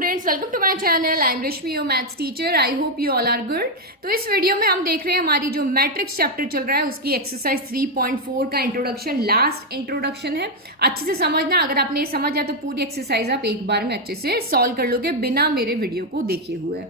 Students, welcome to my channel. I am Rashmi, your maths teacher. I hope you all are good. तो इस video में हम देख रहे हैं हमारी जो मैट्रिक्स चैप्टर चल रहा है उसकी एक्सरसाइज 3.4 का इंट्रोडक्शन, लास्ट इंट्रोडक्शन है। अच्छे से समझना, अगर आपने ये समझ आया तो पूरी एक्सरसाइज आप एक बार में अच्छे से सॉल्व कर लोगे बिना मेरे वीडियो को देखे हुए।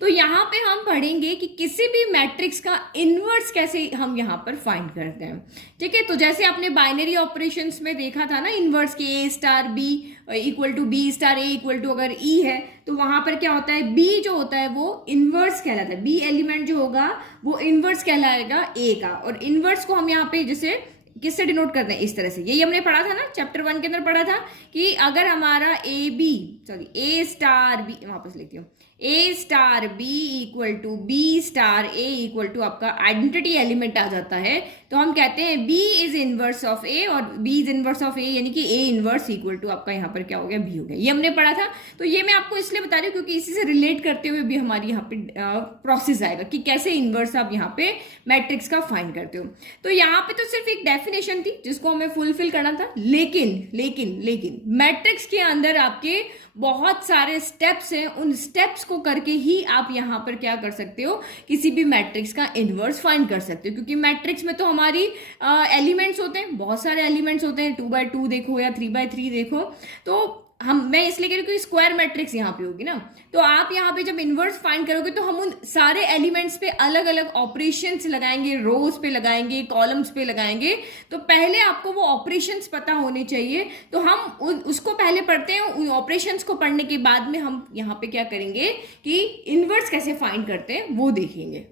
तो यहाँ पे हम पढ़ेंगे कि किसी भी मैट्रिक्स का इनवर्स कैसे हम यहाँ पर फाइंड करते हैं। ठीक है, तो जैसे आपने बाइनरी ऑपरेशंस में देखा था ना, इनवर्स के A star B equal to B star A equal to अगर ई है तो वहां पर क्या होता है, बी जो होता है वो इनवर्स कहलाता है। बी एलिमेंट जो होगा वो इनवर्स कहलाएगा ए का। और इनवर्स को हम यहाँ पे जैसे किससे डिनोट करते हैं, इस तरह से। यही हमने पढ़ा था ना, चैप्टर 1 के अंदर पढ़ा था कि अगर हमारा ए स्टार बी, वापस लिखती हूँ, A star B equal to B star A equal to आपका आइडेंटिटी एलिमेंट आ जाता है, तो हम कहते हैं B is inverse of A, और B is inverse of A यानी कि ए इनवर्स इक्वल टू आपका यहाँ पर क्या हो गया, बी हो गया। ये हमने पढ़ा था। तो ये मैं आपको इसलिए बता रही हूँ क्योंकि इसी से रिलेट करते हुए भी हमारी यहाँ पे प्रोसेस आएगा कि कैसे इनवर्स आप यहाँ पे मैट्रिक्स का फाइंड करते हो। तो यहाँ पे तो सिर्फ एक डेफिनेशन थी जिसको हमें फुलफिल करना था, लेकिन मैट्रिक्स के अंदर आपके बहुत सारे स्टेप्स हैं। उन स्टेप्स को करके ही आप यहां पर क्या कर सकते हो, किसी भी मैट्रिक्स का इनवर्स फाइंड कर सकते हो। क्योंकि मैट्रिक्स में तो हमारी एलिमेंट्स होते हैं, बहुत सारे एलिमेंट्स होते हैं, 2x2 देखो या 3x3 देखो। तो मैं इसलिए कह रही हूँ कि स्क्वायर मैट्रिक्स यहाँ पे होगी ना, तो आप यहाँ पे जब इनवर्स फाइंड करोगे तो हम उन सारे एलिमेंट्स पे अलग अलग ऑपरेशंस लगाएंगे, रोज पे लगाएंगे, कॉलम्स पे लगाएंगे। तो पहले आपको वो ऑपरेशंस पता होने चाहिए, तो हम उसको पहले पढ़ते हैं। उन ऑपरेशंस को पढ़ने के बाद में हम यहाँ पे क्या करेंगे कि इनवर्स कैसे फाइंड करते हैं वो देखेंगे।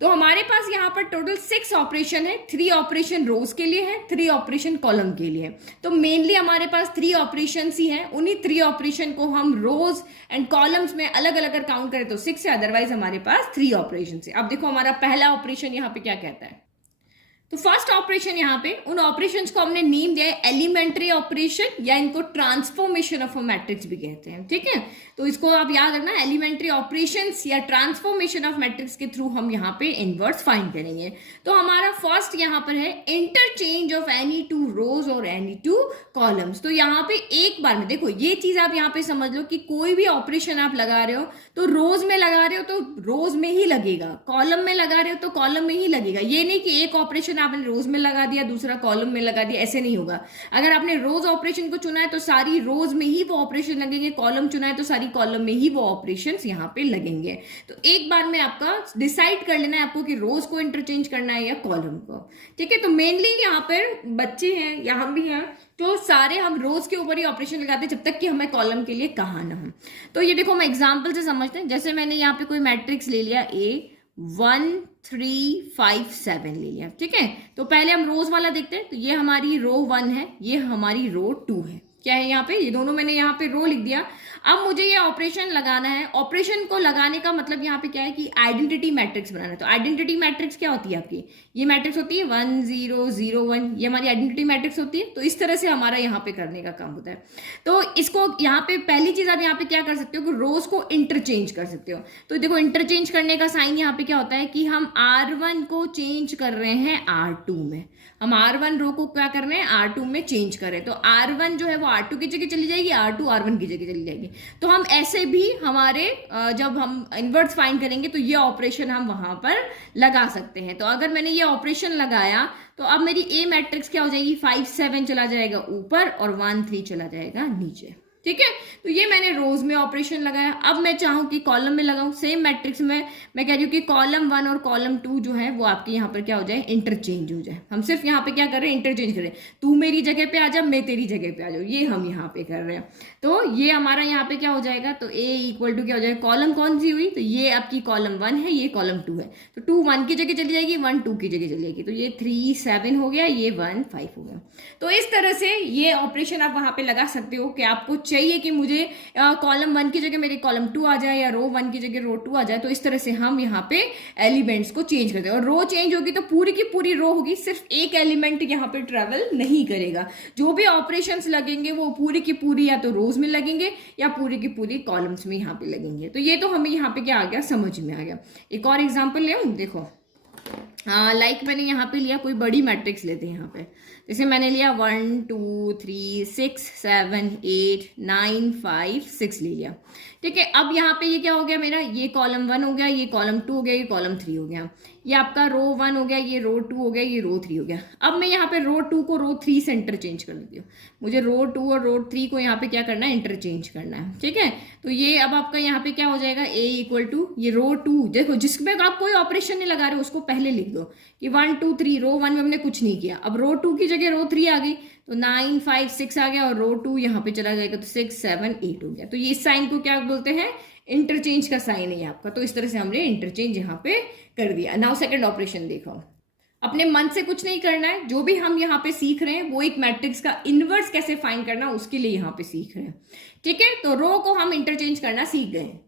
तो हमारे पास यहाँ पर टोटल 6 ऑपरेशन है। 3 ऑपरेशन रोज के लिए है, 3 ऑपरेशन कॉलम के लिए है। तो मेनली हमारे पास 3 ऑपरेशन ही हैं। उन्हीं 3 ऑपरेशन को हम रोज एंड कॉलम्स में अलग अलग अगर काउंट करें तो 6 है, अदरवाइज हमारे पास 3 ऑपरेशन है। अब देखो हमारा पहला ऑपरेशन यहाँ पे क्या कहता है। तो फर्स्ट ऑपरेशन यहाँ पे, उन ऑपरेशंस को हमने नेम दिया है एलिमेंट्री ऑपरेशन, या इनको ट्रांसफॉर्मेशन ऑफ अ मैट्रिक्स भी कहते हैं। ठीक है, तो इसको आप याद रखना, एलिमेंट्री ऑपरेशंस या ट्रांसफॉर्मेशन ऑफ मैट्रिक्स के थ्रू हम यहाँ पे इनवर्स फाइंड करेंगे। तो हमारा फर्स्ट यहाँ पर है इंटरचेंज ऑफ एनी 2 रोज और एनी 2 कॉलम्स। तो यहाँ पे एक बार में देखो, ये चीज आप यहाँ पे समझ लो कि कोई भी ऑपरेशन आप लगा रहे हो तो रोज में लगा रहे हो तो रोज में ही लगेगा, कॉलम में लगा रहे हो तो कॉलम में ही लगेगा। ये नहीं कि एक ऑपरेशन आपने रोज में लगा दिया दूसरा कॉलम में लगा दिया, ऐसे नहीं होगा। अगर आपने रोज ऑपरेशन को चुना है तो सारी रोज में ही वो ऑपरेशन लगेंगे, कॉलम चुना है तो सारी कॉलम में ही वो ऑपरेशन यहाँ पे लगेंगे। तो एक बार में आपका डिसाइड कर लेना है आपको कि रोज को इंटरचेंज करना है या कॉलम को। ठीक है, तो मेनली यहाँ पर बच्चे हैं, यहाँ भी हैं, तो सारे हम रोज के ऊपर ही ऑपरेशन लगाते हैं जब तक कि हमें कॉलम के लिए कहा ना हो। तो ये देखो हम एग्जांपल से समझते हैं। जैसे मैंने यहाँ पे कोई मैट्रिक्स ले लिया, A 1 3 5 7 ले लिया। ठीक है, तो पहले हम रोज वाला देखते हैं। तो ये हमारी रो 1 है, ये हमारी रो 2 है। क्या है यहाँ पे, ये दोनों मैंने यहाँ पे रो लिख दिया। अब मुझे ये ऑपरेशन लगाना है। ऑपरेशन को लगाने का मतलब यहाँ पे क्या है कि आइडेंटिटी मैट्रिक्स बनाना है। तो आइडेंटिटी मैट्रिक्स क्या होती है आपकी, ये मैट्रिक्स होती है 1 0 0 1, ये हमारी आइडेंटिटी मैट्रिक्स होती है। तो इस तरह से हमारा यहाँ पे करने का काम होता है। तो इसको यहाँ पे पहली चीज आप यहाँ पे क्या कर सकते हो कि रोज को इंटरचेंज कर सकते हो। तो देखो इंटरचेंज करने का साइन यहाँ पे क्या होता है कि हम R1 को चेंज कर रहे हैं R2 में। हम R1 रो को क्या कर रहे हैं, R2 में चेंज कर रहे हैं। तो R1 जो है वो R2 की जगह चली जाएगी, R2 R1 की जगह चली जाएगी। तो हम ऐसे भी हमारे जब हम इनवर्स फाइंड करेंगे तो ये ऑपरेशन हम वहां पर लगा सकते हैं। तो अगर मैंने ये ऑपरेशन लगाया तो अब मेरी ए मैट्रिक्स क्या हो जाएगी, 5 7 चला जाएगा ऊपर और 1 3 चला जाएगा नीचे। ठीक है, तो ये मैंने रोज में ऑपरेशन लगाया। अब मैं चाहूं कि कॉलम में लगाऊं, सेम मैट्रिक्स में मैं कह रही हूँ कि कॉलम 1 और कॉलम 2 जो है वो आपके यहाँ पर क्या हो जाए, इंटरचेंज हो जाए। हम सिर्फ यहाँ पे क्या कर रहे हैं, इंटरचेंज कर रहे हैं। तू मेरी जगह पे आ जा, मैं तेरी जगह पे आ जाऊँ, ये हम यहाँ पे कर रहे हैं। तो ये हमारा यहाँ पे क्या हो जाएगा, तो ए इक्वल टू क्या हो जाएगा, कॉलम कौन सी हुई, तो ये आपकी कॉलम 1 है, ये कॉलम 2 है। तो 2 1 की जगह चली जाएगी, 1 2 की जगह चली जाएगी। तो ये 3 7 हो गया, ये 1 5 हो गया। तो इस तरह से ये ऑपरेशन आप वहां पे लगा सकते हो कि आपको चाहिए कि मुझे कॉलम 1 की जगह मेरे कॉलम 2 आ जाए या रो 1 की जगह रो 2 आ जाए। तो इस तरह से हम यहाँ पे एलिमेंट्स को चेंज करते हैं। और रो चेंज होगी तो पूरी की पूरी रो होगी, सिर्फ एक एलिमेंट यहाँ पे ट्रेवल नहीं करेगा। जो भी ऑपरेशंस लगेंगे वो पूरी की पूरी या तो रोज में लगेंगे या पूरी की पूरी कॉलम्स में यहाँ पे लगेंगे। तो ये तो हमें यहाँ पे क्या आ गया, समझ में आ गया। एक और एग्जाम्पल ले, देखो लाइक मैंने यहाँ पे लिया, कोई बड़ी मैट्रिक्स लेते हैं यहाँ पे। जैसे मैंने लिया 1 2 3 6 7 8 9 5 6 ले लिया, ठीक है। अब यहाँ पे ये क्या हो गया मेरा, ये कॉलम 1 हो गया, ये कॉलम 2 हो गया, ये कॉलम 3 हो गया, ये आपका रो 1 हो गया, ये रो 2 हो गया, ये रो 3 हो गया। अब मैं यहाँ पे रो 2 को रो 3 से इंटरचेंज कर देती हूँ। मुझे रो 2 और रो 3 को यहाँ पे क्या करना है, इंटरचेंज करना है, ठीक है। तो ये अब आपका यहाँ पे क्या हो जाएगा, a इक्वल टू ये रो 2, देखो जिसमें आप कोई ऑपरेशन नहीं लगा रहे उसको पहले लिख दो कि 1 2 3, रो 1 में हमने कुछ नहीं किया, अब रो 2 की जगह रो 3 आ गई, तो 9 5 6 आ गया, और रो 2 यहाँ पे चला जाएगा तो 6 7 8 हो गया। तो ये साइन को क्या बोलते हैं, इंटरचेंज का साइन है आपका। तो इस तरह से हमने इंटरचेंज यहाँ पे कर दिया। नाउ सेकंड ऑपरेशन देखो, अपने मन से कुछ नहीं करना है, जो भी हम यहाँ पे सीख रहे हैं वो एक मैट्रिक्स का इनवर्स कैसे फाइंड करना उसके लिए यहाँ पे सीख रहे हैं, ठीक है। तो रो को हम इंटरचेंज करना सीख गए।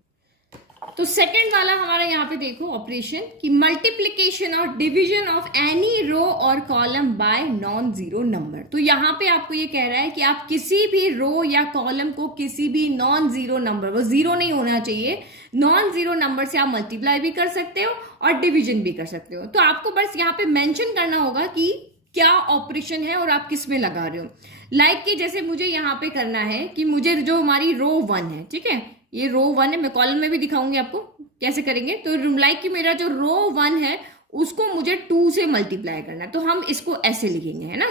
तो सेकंड वाला हमारा यहाँ पे देखो ऑपरेशन कि मल्टीप्लीकेशन और डिवीजन ऑफ एनी रो और column by non zero number. तो यहाँ पे आपको ये कह रहा है कि आप किसी भी रो या कॉलम को किसी भी नॉन जीरो नंबर, वो जीरो नहीं होना चाहिए, नॉन जीरो नंबर से आप मल्टीप्लाई भी कर सकते हो और डिवीजन भी कर सकते हो। तो आपको बस यहाँ पे मेंशन करना होगा कि क्या ऑपरेशन है और आप किस में लगा रहे हो। लाइक कि जैसे मुझे यहाँ पे करना है कि मुझे जो हमारी रो 1 है, ठीक है, ये रो 1 है, मैं कॉलम में भी दिखाऊंगी आपको कैसे करेंगे। तो लाइक कि मेरा जो रो 1 है उसको मुझे 2 से मल्टीप्लाई करना है, तो हम इसको ऐसे लिखेंगे, है ना,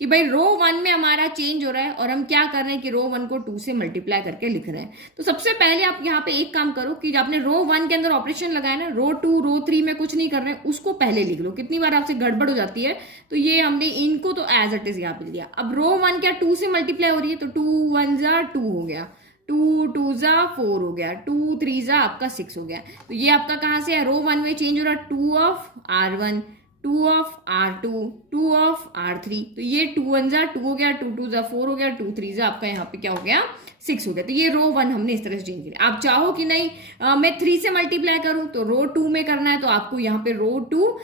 कि भाई रो 1 में हमारा चेंज हो रहा है और हम क्या कर रहे हैं कि रो 1 को 2 से मल्टीप्लाई करके लिख रहे हैं। तो सबसे पहले आप यहाँ पे एक काम करो कि आपने रो 1 के अंदर ऑपरेशन लगाया ना, रो 2 रो 3 में कुछ नहीं कर रहे हैं, उसको पहले लिख लो। कितनी बार आपसे गड़बड़ हो जाती है, तो ये हमने इनको तो एज इट इज यहाँ पे लिया। अब रो 1 क्या 2 से मल्टीप्लाई हो रही है, तो 2 1 जा 2 हो गया, 2 2 जा 4 हो गया, 2 3 जा आपका 6 हो गया। तो ये आपका कहाँ से है, रो 1 में चेंज हो रहा है, 2 of R1 2 of R2 2 of R3, तो ये 2 1 जा 2 हो गया, 2 2 जा 4 हो गया, 2 3 जा आपका यहाँ पे क्या हो गया 6 हो गया। तो ये रो 1 हमने इस तरह से चेंज किया। आप चाहो कि नहीं मैं 3 से मल्टीप्लाई करूं, तो रो 2 में करना है, तो आपको यहाँ पे रो 2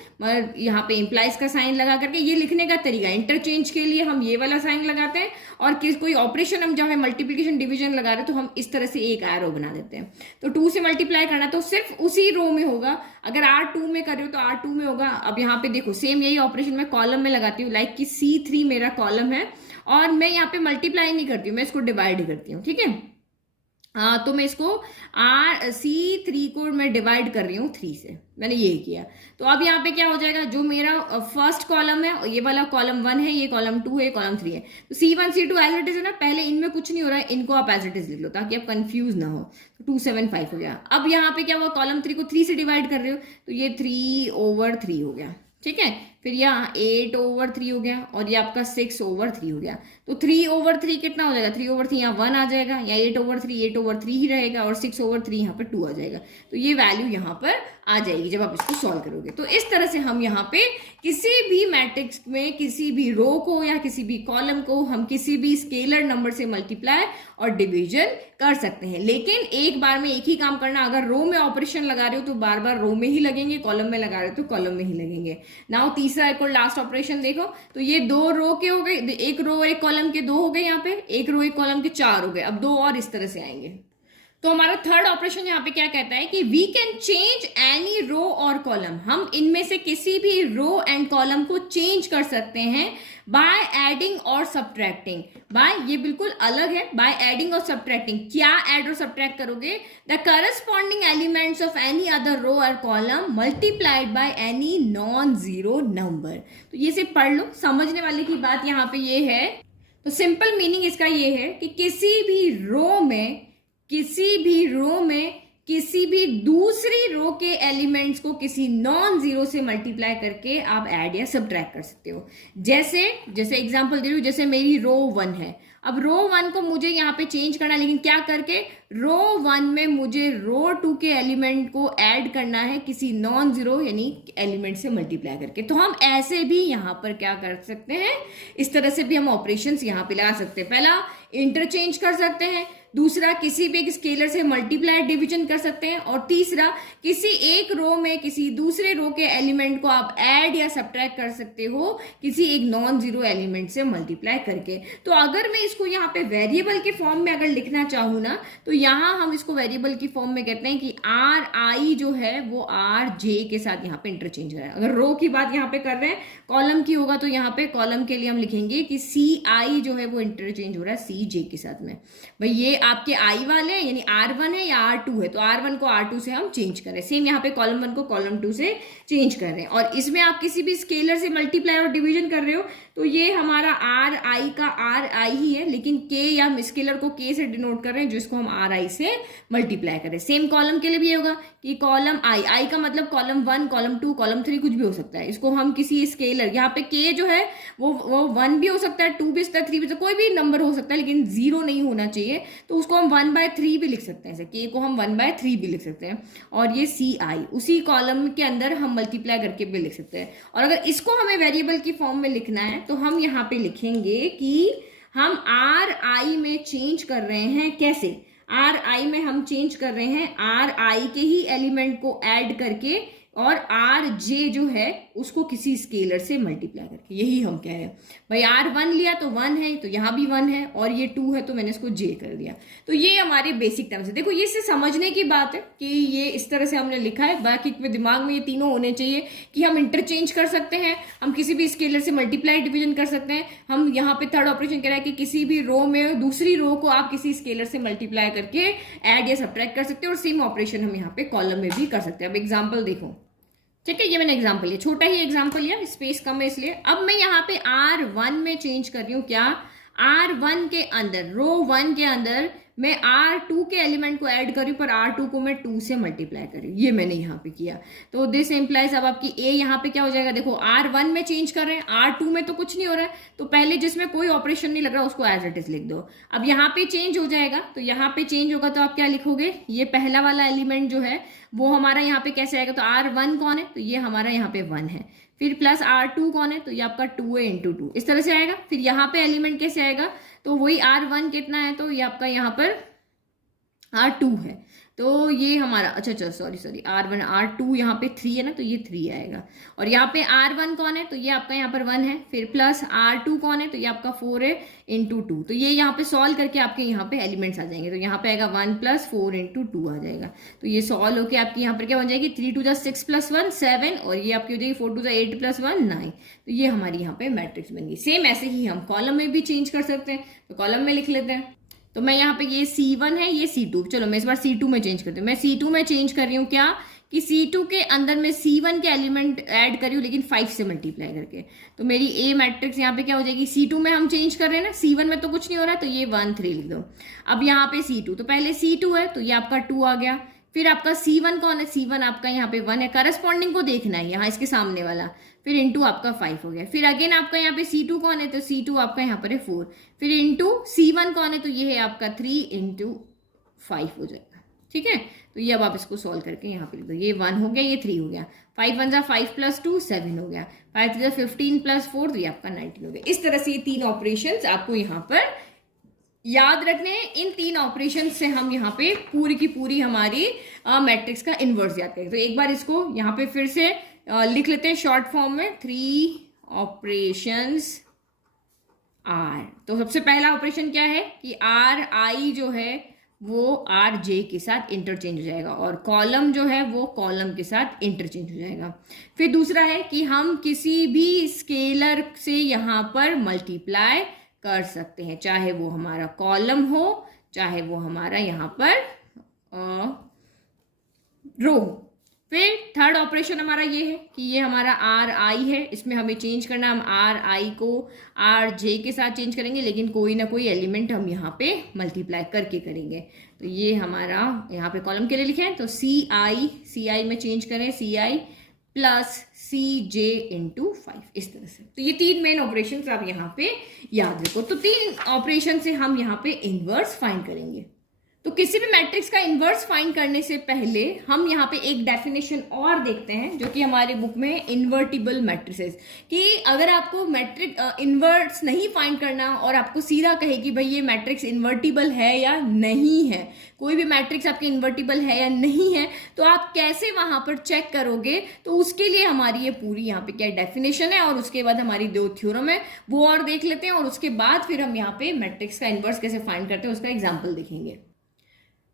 यहाँ पे इंप्लाइज का साइन लगा करके ये लिखने का तरीका, इंटरचेंज के लिए हम ये वाला साइन लगाते हैं, और कोई ऑपरेशन हम जहाँ मल्टीप्लीकेशन डिवीजन लगा रहे हैं तो हम इस तरह से एक एरो बना देते हैं। तो 2 से मल्टीप्लाई करना तो सिर्फ उसी रो में होगा, अगर R2 में कर रहे हो तो R2 में होगा। अब यहाँ पे देखो सेम यही ऑपरेशन मैं कॉलम में लगाती हूँ, लाइक कि C3 मेरा कॉलम है और मैं यहाँ पे मल्टीप्लाई नहीं करती हूँ, मैं इसको डिवाइड ही करती हूँ, ठीक है। तो मैं इसको C3 को मैं डिवाइड कर रही हूँ 3 से, मैंने ये किया। तो अब यहाँ पे क्या हो जाएगा, जो मेरा फर्स्ट कॉलम है ये वाला कॉलम 1 है, ये कॉलम 2 है, कॉलम 3 है, तो C1 C2 as it is है ना, पहले इनमें कुछ नहीं हो रहा है, इनको आप एज इट इज लिख लो ताकि आप कंफ्यूज ना हो। तो 2 7 5 हो गया। अब यहाँ पे क्या हुआ, कॉलम 3 को 3 से डिवाइड कर रहे हो, तो ये 3/3 हो गया, ठीक है। फिर यहाँ 8/3 हो गया और ये आपका 6/3 हो गया। तो 3/3 कितना हो जाएगा, 3/3 यहाँ 1 आ जाएगा, या 8/3 ही रहेगा, और 6/3 यहाँ पर 2 आ जाएगा। तो ये वैल्यू यहाँ पर आ जाएगी जब आप इसको सॉल्व करोगे। तो इस तरह से हम यहाँ पे किसी भी मैट्रिक्स में किसी भी रो को या किसी भी कॉलम को हम किसी भी स्केलर नंबर से मल्टीप्लाई और डिवीजन कर सकते हैं। लेकिन एक बार में एक ही काम करना, अगर रो में ऑपरेशन लगा रहे हो तो बार बार रो में ही लगेंगे, कॉलम में लगा रहे हो तो कॉलम में ही लगेंगे। नाउ तीसरा एक और लास्ट ऑपरेशन देखो, तो ये 2 रो के हो गए, एक रो और एक कॉलम के 2 हो गए, यहाँ पे एक रो एक कॉलम के 4 हो गए। अब 2 और इस तरह से आएंगे। तो हमारा थर्ड ऑपरेशन यहाँ पे क्या कहता है कि we can change any row और कॉलम, हम इनमें से किसी भी रो एंड कॉलम को चेंज कर सकते हैं बाय एडिंग और सब्ट्रैक्टिंग। बाय ये बिल्कुल अलग है, बाय एडिंग और सब्ट्रैक्टिंग। क्या ऐड और सब्ट्रैक्ट करोगे, the corresponding elements of any other row और column multiplied by any non zero number. तो ये सिर्फ पढ़ लो, समझने वाले की बात यहाँ पे ये है। तो सिंपल मीनिंग इसका ये है कि किसी भी रो में किसी भी दूसरी रो के एलिमेंट्स को किसी नॉन जीरो से मल्टीप्लाई करके आप ऐड या सब्ट्रैक्ट कर सकते हो। जैसे एग्जांपल दे रही हूं, जैसे मेरी रो 1 है, अब रो 1 को मुझे यहाँ पे चेंज करना है, लेकिन क्या करके, रो 1 में मुझे रो 2 के एलिमेंट को ऐड करना है किसी नॉन जीरो यानी एलिमेंट से मल्टीप्लाई करके। तो हम ऐसे भी यहाँ पर क्या कर सकते हैं, इस तरह से भी हम ऑपरेशंस यहाँ पे लगा सकते हैं। पहला इंटरचेंज कर सकते हैं, दूसरा किसी भी एक स्केलर से मल्टीप्लाई डिवीजन कर सकते हैं, और तीसरा किसी एक रो में किसी दूसरे रो के एलिमेंट को आप ऐड या सब्ट्रैक्ट कर सकते हो किसी एक नॉन जीरो एलिमेंट से मल्टीप्लाई करके। तो अगर मैं इसको यहाँ पे वेरिएबल के फॉर्म में अगर लिखना चाहूँ ना, तो यहाँ हम इसको वेरिएबल की फॉर्म में कहते हैं कि आर आई जो है वो आर जे के साथ यहाँ पे इंटरचेंज कर रहा है। अगर रो की बात यहाँ पे कर रहे हैं, कॉलम की होगा तो यहाँ पे कॉलम के लिए हम लिखेंगे कि सी आई जो है वो इंटरचेंज हो रहा है सी जे के साथ में। भाई ये आपके आई वाले हैं, यानी R1 है या R2 है, तो R1 को R2 से हम चेंज कर रहे हैं। सेम यहाँ पे कॉलम 1 को कॉलम 2 से चेंज कर रहे हैं। और इसमें आप किसी भी स्केलर से मल्टीप्लाई और डिवीजन कर रहे हो तो ये हमारा आर आई का आर आई ही है, लेकिन के या हम स्केलर को के से डिनोट कर रहे हैं जिसको हम आर आई से मल्टीप्लाई करें। सेम कॉलम के लिए भी होगा कि कॉलम आई, आई का मतलब कॉलम 1, कॉलम 2, कॉलम 3 कुछ भी हो सकता है। इसको हम किसी स्केलर, यहाँ पे के जो है वो 1 भी हो सकता है, 2 भी हो सकता है, 3 भी हो सकता है, कोई भी नंबर हो सकता है, लेकिन 0 नहीं होना चाहिए, तो उसको हम 1/3 भी लिख सकते हैं। के को हम 1/3 भी लिख सकते हैं। और ये सी आई उसी कॉलम के अंदर हम मल्टीप्लाई करके भी लिख सकते हैं। और अगर इसको हमें वेरिएबल की फॉर्म में लिखना है तो हम यहाँ पे लिखेंगे कि हम आर आई में चेंज कर रहे हैं। कैसे? आर आई में हम चेंज कर रहे हैं आर आई के ही एलिमेंट को ऐड करके और आर जे जो है उसको किसी स्केलर से मल्टीप्लाई करके। यही हम कह रहे हैं। भाई R1 लिया तो 1 है, तो यहाँ भी 1 है, और ये 2 है तो मैंने इसको जे कर दिया। तो ये हमारे बेसिक टर्म्स है। देखो ये से समझने की बात है कि ये इस तरह से हमने लिखा है। बाकी दिमाग में ये तीनों होने चाहिए कि हम इंटरचेंज कर सकते हैं, हम किसी भी स्केलर से मल्टीप्लाई डिवीजन कर सकते हैं। हम यहाँ पे थर्ड ऑपरेशन कह रहा है कि किसी भी रो में दूसरी रो को आप किसी स्केलर से मल्टीप्लाई करके ऐड या सब्ट्रैक्ट कर सकते हैं। और सेम ऑपरेशन हम यहाँ पे कॉलम में भी कर सकते हैं। अब एग्जाम्पल देखो, ठीक है, ये मैंने एग्जाम्पल लिया, छोटा ही एग्जाम्पल लिया, स्पेस कम है इसलिए। अब मैं यहाँ पे R1 में चेंज कर रही हूँ। क्या? R1 के अंदर, रो 1 के अंदर मैं R2 के एलिमेंट को ऐड कर रही हूँ, पर R2 को मैं 2 से मल्टीप्लाई कर रही हूँ। ये मैंने यहाँ पे किया। तो दिस इम्प्लाइज, अब आपकी A यहाँ पे क्या हो जाएगा? देखो R1 में चेंज कर रहे हैं, R2 में तो कुछ नहीं हो रहा है, तो पहले जिसमें कोई ऑपरेशन नहीं लग रहा उसको एज इट इज लिख दो। अब यहाँ पे चेंज हो जाएगा, तो यहाँ पे चेंज होगा तो आप क्या लिखोगे? ये पहला वाला एलिमेंट जो है वो हमारा यहाँ पे कैसे आएगा? तो R1 कौन है? तो ये हमारा यहाँ पे 1 है। फिर प्लस R2 कौन है? तो ये आपका 2 है इंटू 2, इस तरह से आएगा। फिर यहाँ पे एलिमेंट कैसे आएगा? तो वही R1 कितना है? तो ये आपका यहाँ पर R2 है। तो ये हमारा, अच्छा सॉरी R1 R2 यहाँ पे 3 है ना, तो ये 3 आएगा। और यहाँ पे R1 कौन है? तो ये आपका यहाँ पर 1 है। फिर प्लस R2 कौन है? तो ये आपका 4 है इंटू 2। तो ये यहाँ पे सॉल्व करके आपके यहाँ पे एलिमेंट्स आ जाएंगे। तो यहाँ पे आएगा 1 + 4 इंटू 2 आ जाएगा। तो ये सॉल्व होके आपकी यहाँ पर क्या बन जाएगी? 3 × 6 + 1 7, और ये आपकी हो जाएगी 4 × 8 + 1 9। तो ये हमारी यहाँ पे मैट्रिक्स बन गई। सेम ऐसे ही हम कॉलम में भी चेंज कर सकते हैं। तो कॉलम में लिख लेते हैं। तो मैं यहाँ पे ये C1 है, ये C2, चलो मैं इस बार C2 में चेंज करती हूँ। मैं C2 में चेंज कर रही हूँ क्या? कि C2 के अंदर मैं C1 के एलिमेंट ऐड कर रही हूँ, लेकिन 5 से मल्टीप्लाई करके। तो मेरी A मैट्रिक्स यहाँ पे क्या हो जाएगी? C2 में हम चेंज कर रहे हैं ना, C1 में तो कुछ नहीं हो रहा है, तो ये 1 3 लिख दो। अब यहाँ पे C2, तो पहले C2 है तो ये आपका 2 आ गया। फिर आपका C1 कौन है? C1 आपका यहाँ पे 1 है, करस्पॉन्डिंग को देखना है यहाँ इसके सामने वाला। फिर इंटू आपका 5 हो गया। फिर अगेन आपका यहाँ पे C2 कौन है? तो C2 आपका यहाँ पर है 4। फिर इंटू C1 कौन है? तो ये है आपका 3 × 5 हो जाएगा। ठीक है, तो ये अब आप इसको सॉल्व करके यहाँ पे लिख दो। ये 1 हो गया, ये 3 हो गया। 5 1 = 5 + 2 7 हो गया। 5 3 = 15 + 4, तो ये आपका 19 हो गया। इस तरह से ये 3 ऑपरेशंस आपको यहाँ पर याद रखने हैं। इन 3 ऑपरेशन से हम यहाँ पे पूरी की पूरी हमारी मैट्रिक्स का इनवर्स याद करेंगे। तो एक बार इसको यहाँ पे फिर से लिख लेते हैं शॉर्ट फॉर्म में। 3 ऑपरेशंस आर। तो सबसे पहला ऑपरेशन क्या है कि आर आई जो है वो आर जे के साथ इंटरचेंज हो जाएगा, और कॉलम जो है वो कॉलम के साथ इंटरचेंज हो जाएगा। फिर दूसरा है कि हम किसी भी स्केलर से यहाँ पर मल्टीप्लाई कर सकते हैं, चाहे वो हमारा कॉलम हो चाहे वो हमारा यहाँ पर रो हो। फिर थर्ड ऑपरेशन हमारा ये है कि ये हमारा आर आई है, इसमें हमें चेंज करना, हम आर आई को आर जे के साथ चेंज करेंगे, लेकिन कोई ना कोई एलिमेंट हम यहाँ पे मल्टीप्लाई करके करेंगे। तो ये हमारा यहाँ पे कॉलम के लिए लिखे हैं, तो सी आई में चेंज करें, सी आई प्लस सी जे इंटू 5, इस तरह से। तो ये 3 मेन ऑपरेशन आप यहाँ पे याद रखो। तो 3 ऑपरेशन से हम यहाँ पे इनवर्स फाइंड करेंगे। तो किसी भी मैट्रिक्स का इन्वर्स फाइंड करने से पहले हम यहाँ पे एक डेफिनेशन और देखते हैं जो कि हमारे बुक में है, इन्वर्टिबल मैट्रिसेस। कि अगर आपको मैट्रिक इन्वर्स नहीं फाइंड करना और आपको सीधा कहे कि भाई ये मैट्रिक्स इन्वर्टिबल है या नहीं है, कोई भी मैट्रिक्स आपके इन्वर्टिबल है या नहीं है, तो आप कैसे वहां पर चेक करोगे, तो उसके लिए हमारी ये पूरी यहाँ पे क्या डेफिनेशन है और उसके बाद हमारी 2 थ्योरम है वो और देख लेते हैं और उसके बाद फिर हम यहाँ पे मैट्रिक्स का इन्वर्स कैसे फाइंड करते हैं उसका एग्जाम्पल देखेंगे।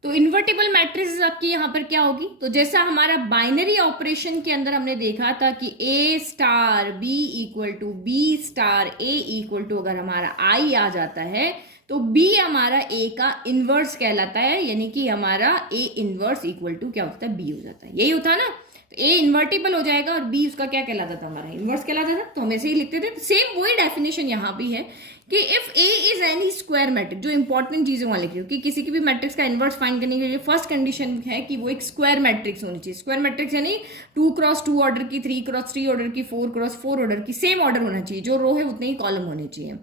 तो इन्वर्टिबल मैट्रिक्स आपकी यहाँ पर क्या होगी, तो जैसा हमारा बाइनरी ऑपरेशन के अंदर हमने देखा था कि A star B equal to B star A equal to अगर हमारा I आ जाता है तो B हमारा A का इन्वर्स कहलाता है, यानी कि हमारा A इन्वर्स इक्वल टू क्या होता है B हो जाता है। यही होता है ना, तो A इन्वर्टिबल हो जाएगा और B उसका क्या कहलाता था, हमारा इन्वर्स कहलाता था। तो हम ऐसे ही लिखते थे। सेम वही डेफिनेशन यहाँ भी है कि if A is N E square matrix, जो इंपॉर्टेंट चीजें वहां लिखी हो कि किसी की भी मैट्रिक्स का इन्वर्स फाइंड करने के लिए फर्स्ट कंडीशन है कि वो एक स्क्वायर मैट्रिक्स होनी चाहिए। स्क्वायर मैट्रिक्स यानी 2x2 ऑर्डर की, 3x3 ऑर्डर की, 4x4 ऑर्डर की, सेम ऑर्डर होना चाहिए, जो रो है उतने ही कॉलम होने चाहिए।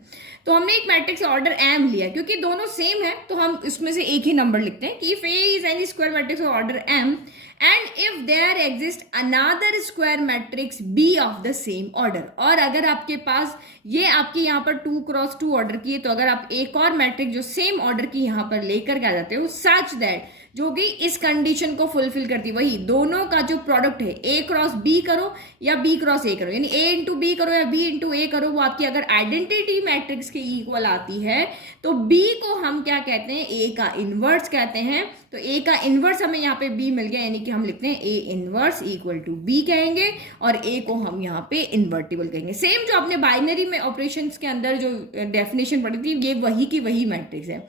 तो हमने एक मैट्रिक्स ऑर्डर m लिया क्योंकि दोनों सेम है तो हम इसमें से एक ही नंबर लिखते हैं कि if A is N E square matrix order m and if there exists another square matrix B of the same order, और अगर आपके पास ये आपकी यहाँ पर 2x2 ऑर्डर की है तो अगर आप एक और मैट्रिक्स जो सेम ऑर्डर की यहाँ पर लेकर के आ जाते हो सच दैट जो कि इस कंडीशन को फुलफिल करती है, वही दोनों का जो प्रोडक्ट है A क्रॉस B करो या B क्रॉस A करो, यानी A इंटू B करो या B इंटू A करो, वो आपकी अगर आइडेंटिटी मैट्रिक्स के इक्वल आती है तो B को हम क्या कहते हैं, A का इनवर्स कहते हैं। तो A का इनवर्स हमें यहाँ पे B मिल गया, यानी कि हम लिखते हैं A inverse equal to B कहेंगे और A को हम यहाँ पे इन्वर्टिबल कहेंगे। सेम जो आपने बाइनरी में ऑपरेशंस के अंदर जो डेफिनेशन पढ़ी थी ये वही की वही मैट्रिक्स है।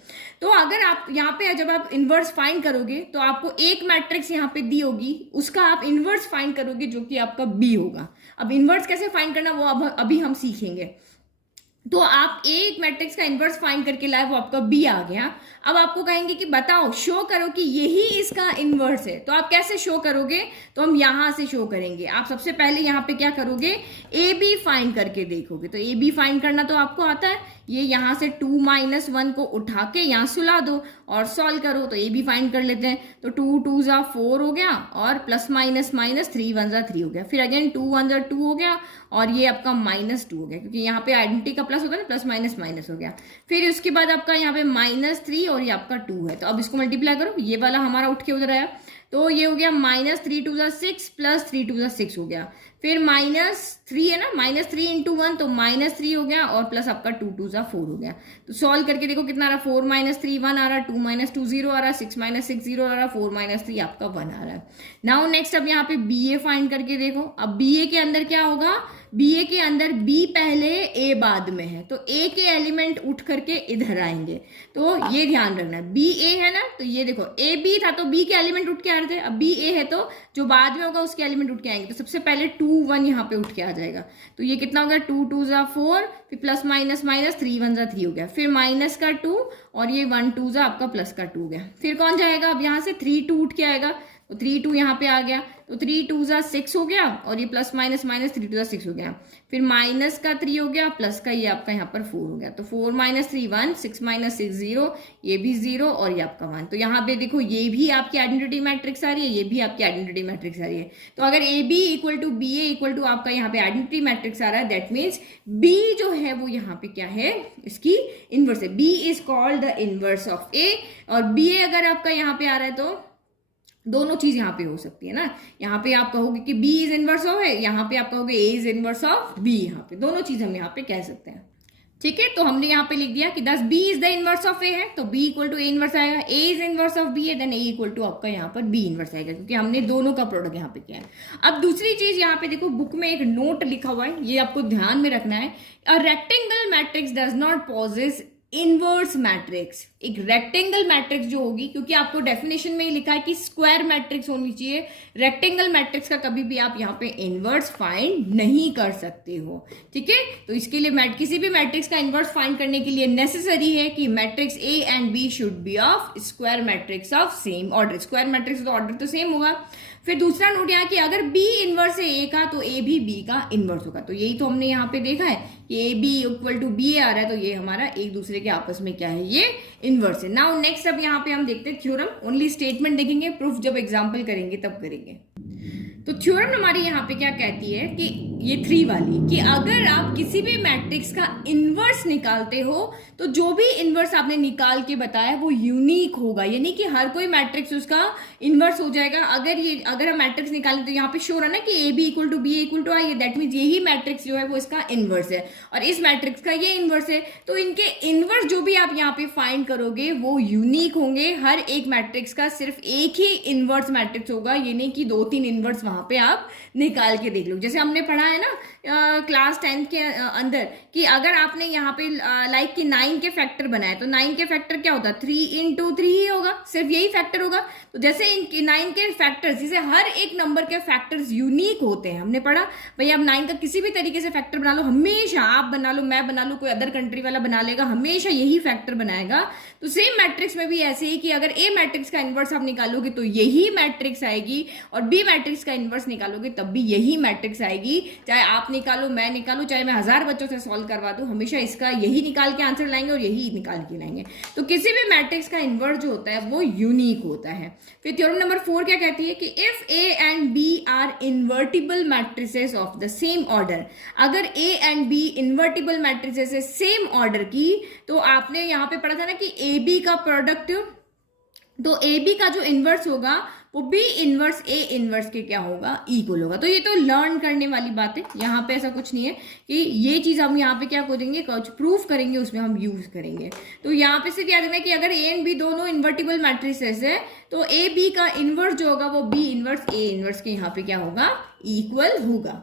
तो अगर आप यहाँ पे जब आप इनवर्स फाइंड करोगे तो आपको एक मैट्रिक्स यहाँ पे दी होगी, उसका आप इनवर्स फाइंड करोगे जो कि आपका B होगा। अब इनवर्स कैसे फाइंड करना वो अभी हम सीखेंगे। तो आप एक मैट्रिक्स का इनवर्स फाइंड करके लाए, वो आपका B आ गया। अब आपको कहेंगे कि बताओ शो करो कि यही इसका इनवर्स है, तो आप कैसे शो करोगे, तो हम यहां से शो करेंगे। आप सबसे पहले यहाँ पे क्या करोगे, AB फाइंड करके देखोगे। तो AB फाइंड करना तो आपको आता है, ये यहाँ से 2 - 1 को उठा के यहाँ सुला दो और सॉल्व करो। तो AB फाइंड कर लेते हैं, तो 2 2 ज़ा 4 हो गया और प्लस माइनस माइनस 3 1 ज़ा 3 हो गया, फिर अगेन 2 1 ज़ा 2 हो गया और ये आपका -2 हो गया क्योंकि यहाँ पे आइडेंटिटी का प्लस होता है ना, प्लस माइनस माइनस हो गया। फिर उसके बाद आपका यहाँ पे -3 और ये आपका 2 है। तो अब इसको मल्टीप्लाई करो, ये वाला हमारा उठ के उधर आया, तो ये हो गया -3 2 ज़ा 6 प्लस 3 2 ज़ा 6 हो गया। फिर -3 है ना, -3 इंटू 1 तो -3 हो गया और प्लस आपका 2 2 ज़ा 4 हो गया। तो सॉल्व करके देखो कितना आ रहा, 4 - 3 1 आ रहा, 2 - 2 0 आ रहा, 6 - 6 0 आ रहा, 4 - 3 आपका 1 आ रहा है। नाउ नेक्स्ट अब यहाँ पे BA फाइंड करके देखो। अब BA के अंदर क्या होगा, BA के अंदर B पहले A बाद में है, तो A के एलिमेंट उठ करके इधर आएंगे। तो ये ध्यान रखना, BA है ना, तो ये देखो AB था तो B के एलिमेंट उठ के आ रहे थे, अब BA है तो जो बाद में होगा उसके एलिमेंट उठ के आएंगे। तो सबसे पहले 2 1 यहाँ पे उठ के आ जाएगा, तो ये कितना हो गया, 2 2 ज़ा 4, फिर प्लस माइनस माइनस 3 1 ज़ा 3 हो गया, फिर माइनस का 2 और ये 1 2 ज़ा आपका प्लस का 2 हो गया। फिर कौन जाएगा, अब यहाँ से 3 2 उठ के आएगा, तो 3 2 यहाँ पे आ गया, तो 3 2 ज़ा 6 हो गया और ये प्लस माइनस माइनस 3 2 ज़ा 6 हो गया, फिर माइनस का 3 हो गया, प्लस का ये आपका यहाँ पर 4 हो गया। तो 4 - 3 1, 6 - 6 0, ये भी 0 और ये आपका 1। तो यहाँ पे देखो ये भी आपकी आइडेंटिटी मैट्रिक्स आ रही है, ये भी आपकी आइडेंटिटी मैट्रिक्स आ रही है। तो अगर AB equal to BA equal to आपका यहाँ पे आइडेंटिटी मैट्रिक्स आ रहा है, दैट मीन्स B जो है वो यहाँ पे क्या है, इसकी इनवर्स है। B is called the inverse of A और BA अगर आपका यहाँ पे आ रहा है तो दोनों चीज यहाँ पे हो सकती है ना, यहाँ पे आप कहोगे कि B is inverse of A, यहाँ पे आप कहोगे A is inverse of B, यहाँ पे दोनों चीज हम यहाँ पे कह सकते हैं। ठीक है, तो हमने यहाँ पे लिख दिया कि दस B is the inverse of A है तो B equal to A inverse आएगा, A is inverse of B है देन A इक्वल टू आपका यहाँ पर B इनवर्स आएगा, क्योंकि हमने दोनों का प्रोडक्ट यहाँ पे किया है। अब दूसरी चीज यहाँ पे देखो, बुक में एक नोट लिखा हुआ है, ये आपको ध्यान में रखना है। A rectangle matrix does not possess inverse matrix. एक रेक्टेंगल मैट्रिक्स जो होगी, क्योंकि आपको डेफिनेशन में ही लिखा है कि स्क्वायर मैट्रिक्स होनी चाहिए, रेक्टेंगल मैट्रिक्स का कभी भी आप यहाँ पे इनवर्स फाइंड नहीं कर सकते हो। ठीक है, तो इसके लिए किसी भी मैट्रिक्स का इनवर्स फाइंड करने के लिए नेसेसरी है कि matrix A and B should be of square matrix of same order. Square matrix तो ऑर्डर तो सेम होगा। फिर दूसरा नोट यहाँ कि अगर बी इनवर्स है ए का तो ए भी बी का इनवर्स होगा। तो यही तो हमने यहाँ पे देखा है कि A B equal to B आ रहा है, तो ये हमारा एक दूसरे के आपस में क्या है, ये इनवर्स है। नाउ नेक्स्ट अब यहाँ पे हम देखते हैं थ्योरम। ओनली स्टेटमेंट देखेंगे, प्रूफ जब एग्जाम्पल करेंगे तब करेंगे। तो थ्योरम हमारी यहाँ पे क्या कहती है कि ये 3 वाली, कि अगर आप किसी भी मैट्रिक्स का इनवर्स निकालते हो तो जो भी इनवर्स आपने निकाल के बताया वो यूनिक होगा, यानी कि हर कोई मैट्रिक्स उसका इनवर्स हो जाएगा। अगर हम मैट्रिक्स निकालें तो यहाँ पे श्योर है ना कि A B equal to B equal to I, that means यही मैट्रिक्स जो है वो इसका इनवर्स है और इस मैट्रिक्स का ये इनवर्स है। तो इनके इनवर्स जो भी आप यहाँ पे फाइंड करोगे वो यूनिक होंगे। हर एक मैट्रिक्स का सिर्फ एक ही इनवर्स मैट्रिक्स होगा, यानी कि 2-3 इनवर्स वहां पे आप निकाल के देख लो। जैसे हमने पढ़ा है ना क्लास 10 के अंदर कि अगर आपने यहाँ पे लाइक कि 9 के फैक्टर बनाए तो 9 के फैक्टर क्या होता है, 3 into 3 ही होगा, सिर्फ यही फैक्टर होगा। तो जैसे इन 9 के फैक्टर्स, जैसे हर एक नंबर के फैक्टर्स यूनिक होते हैं। हमने पढ़ा भाई आप 9 का किसी भी तरीके से फैक्टर बना लो, हमेशा आप बना लो, मैं बना लो, कोई अदर कंट्री वाला बना लेगा, हमेशा यही फैक्टर बनाएगा। तो सेम मैट्रिक्स में भी ऐसे ही कि अगर ए मैट्रिक्स का इनवर्स आप निकालोगे तो यही मैट्रिक्स आएगी और बी मैट्रिक्स का इनवर्स निकालोगे तब भी यही मैट्रिक्स आएगी। चाहे आप निकालो, मैं निकालू, चाहे मैं 1000 बच्चों से सॉल्व करवा दूं, हमेशा इसका यही निकाल के आंसर लाएंगे और यही निकाल के लाएंगे। तो किसी भी मैट्रिक्स का इनवर्स जो होता है वो यूनिक होता है। फिर थ्योरम नंबर 4 क्या कहती है कि if A and B are invertible matrices of the same order, अगर A and B invertible matrices है सेम ऑर्डर की, तो आपने यहां पे पढ़ा था ना कि ए बी का प्रोडक्ट, तो ए बी का जो इनवर्स होगा वो बी इनवर्स ए इनवर्स के क्या होगा, इक्वल होगा। तो ये तो लर्न करने वाली बात है, यहाँ पे ऐसा कुछ नहीं है कि ये चीज हम यहाँ पे क्या करेंगे, कुछ प्रूफ करेंगे, उसमें हम यूज करेंगे। तो यहाँ पे सिर्फ याद रखना कि अगर ए एंड बी दोनों इन्वर्टिबल मैट्रिसेस है तो ए बी का इनवर्स जो होगा वो बी इनवर्स ए इनवर्स के यहाँ पे क्या होगा, इक्वल होगा।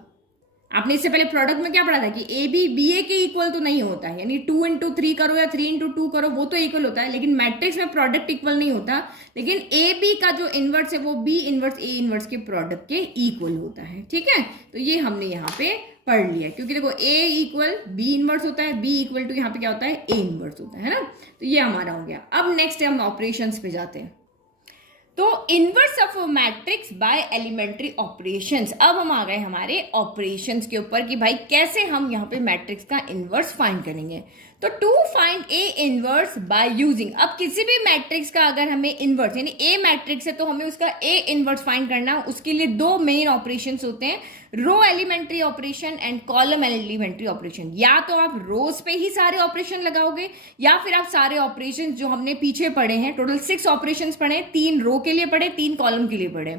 आपने इससे पहले प्रोडक्ट में क्या पढ़ा था कि ए बी बी ए के इक्वल तो नहीं होता है, यानी 2 into 3 करो या 3 into 2 करो वो तो इक्वल होता है, लेकिन मैट्रिक्स में प्रोडक्ट इक्वल नहीं होता। लेकिन ए बी का जो इनवर्स है वो बी इनवर्स ए इनवर्स के प्रोडक्ट के इक्वल होता है। ठीक है, तो ये हमने यहाँ पे पढ़ लिया, क्योंकि देखो ए इक्वल बी इनवर्स होता है, बी इक्वल टू यहाँ पे क्या होता है, ए इनवर्स होता है ना। तो ये हमारा हो गया। अब नेक्स्ट हम ऑपरेशंस पे जाते हैं। तो inverse of matrix by elementary operations. अब हम आ गए हमारे ऑपरेशंस के ऊपर कि भाई कैसे हम यहाँ पे मैट्रिक्स का इनवर्स फाइंड करेंगे। तो to find A inverse by using, अब किसी भी मैट्रिक्स का अगर हमें इनवर्स, यानी ए मैट्रिक्स है तो हमें उसका ए इनवर्स फाइंड करना, उसके लिए 2 मेन ऑपरेशंस होते हैं, row elementary operation and column elementary operation. या तो आप रोज पे ही सारे ऑपरेशन लगाओगे या फिर आप सारे ऑपरेशन जो हमने पीछे पढ़े हैं, टोटल 6 ऑपरेशन पढ़े, 3 रो के लिए पढ़े, 3 कॉलम के लिए पढ़े,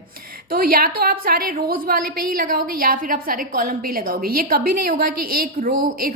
तो या तो आप सारे रोज वाले पे ही लगाओगे या फिर आप सारे कॉलम पे ही लगाओगे। ये कभी नहीं होगा कि एक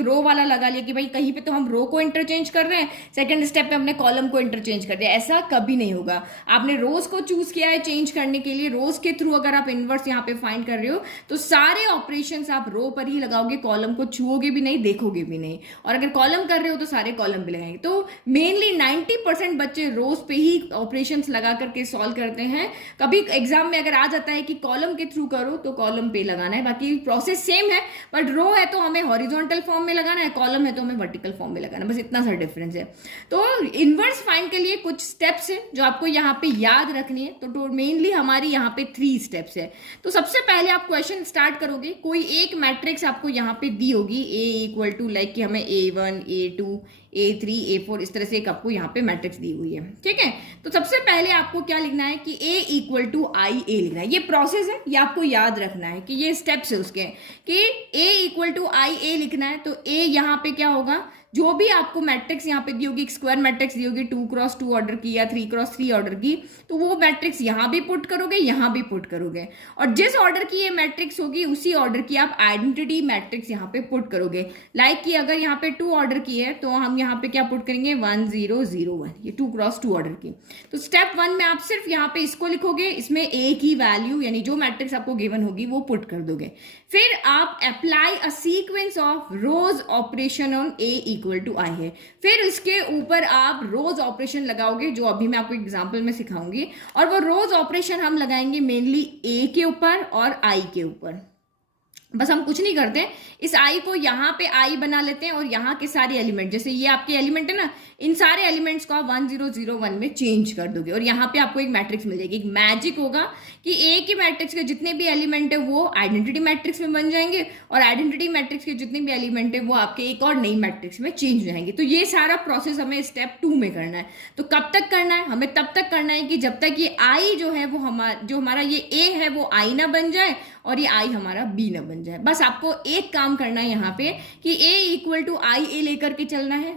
रो वाला लगा लिया कि भाई कहीं पे तो हम रो को इंटरचेंज कर रहे हैं, सेकंड स्टेप पे हमने कॉलम को इंटरचेंज कर दिया, ऐसा कभी नहीं होगा। आपने रोज को चूज किया है चेंज करने के लिए, रोज के थ्रू अगर आप इनवर्स यहाँ पे फाइंड कर रहे हो तो सारे ऑपरेशंस आप रो पर ही लगाओगे, कॉलम को छुओगे भी नहीं, देखोगे भी नहीं। और अगर कॉलम कर रहे हो तो सारे कॉलम पे लगाएंगे। तो मेनली 90% बच्चे रोज पे ही ऑपरेशंस लगा करके सॉल्व करते हैं। कभी एग्जाम में अगर आ जाता है कि कॉलम के थ्रू करो तो कॉलम पे लगाना है, बाकी प्रोसेस सेम है, बट रो है तो हमें हॉरिजॉन्टल फॉर्म में लगाना है, कॉलम है तो हमें वर्टिकल फॉर्म में लगाना है, बस इतना सा डिफरेंस है। तो इनवर्स फाइंड के लिए कुछ स्टेप्स है जो आपको यहाँ पे याद रखनी है। तो मेनली हमारी यहाँ पे 3 स्टेप्स है। तो सबसे पहले आप क्वेश्चन स्टार्ट करोगे, कोई एक मैट्रिक्स आपको यहाँ पे दी होगी ए इक्वल टू लाइक कि हमें A1 A2 A3 A4 इस तरह से एक आपको यहाँ पे मैट्रिक्स दी हुई है। ठीक है, तो सबसे पहले आपको क्या लिखना है कि A इक्वल टू आई ए लिखना है। ये प्रोसेस है, ये आपको याद रखना है कि ये स्टेप्स है उसके, कि A इक्वल टू आई ए लिखना है। तो A यहाँ पे क्या होगा, जो भी आपको मैट्रिक्स यहाँ पे दी होगी, एक स्क्वायर मैट्रिक्स दी होगी 2x2 ऑर्डर की या 3x3 ऑर्डर की, तो वो मैट्रिक्स यहाँ भी पुट करोगे, यहाँ भी पुट करोगे, और जिस ऑर्डर की ये मैट्रिक्स होगी उसी ऑर्डर की आप आइडेंटिटी मैट्रिक्स यहाँ पे पुट करोगे। लाइक कि अगर यहाँ पे 2 ऑर्डर की है तो हम यहाँ पे क्या पुट करेंगे 1 0 0 1, ये 2x2 ऑर्डर की। तो स्टेप 1 में आप सिर्फ यहाँ पे इसको लिखोगे, इसमें ए की वैल्यू यानी जो मैट्रिक्स आपको गिवन होगी वो पुट कर दोगे। फिर आप apply a sequence of rows operation on A equal to I है, फिर इसके ऊपर आप रोज ऑपरेशन लगाओगे जो अभी मैं आपको एग्जांपल में सिखाऊंगी, और वो रोज ऑपरेशन हम लगाएंगे मेनली ए के ऊपर और आई के ऊपर। बस हम कुछ नहीं करते, इस आई को यहाँ पे आई बना लेते हैं और यहाँ के सारे एलिमेंट, जैसे ये आपके एलिमेंट है ना, इन सारे एलिमेंट्स को आप 1001 में चेंज कर दोगे और यहाँ पे आपको एक मैट्रिक्स मिल जाएगी। एक मैजिक होगा कि एक ही मैट्रिक्स के जितने भी एलिमेंट है वो आइडेंटिटी मैट्रिक्स में बन जाएंगे और आइडेंटिटी मैट्रिक्स के जितने भी एलिमेंट है वो आपके एक और नई मैट्रिक्स में चेंज हो जाएंगे। तो ये सारा प्रोसेस हमें स्टेप 2 में करना है। तो कब तक करना है? हमें तब तक करना है कि जब तक ये आई जो है वो हमारा ये ए है वो आई ना बन जाए और ये आई हमारा बी ना बन जाए। बस आपको एक काम करना है यहाँ पे कि a इक्वल टू आई ए लेकर के चलना है।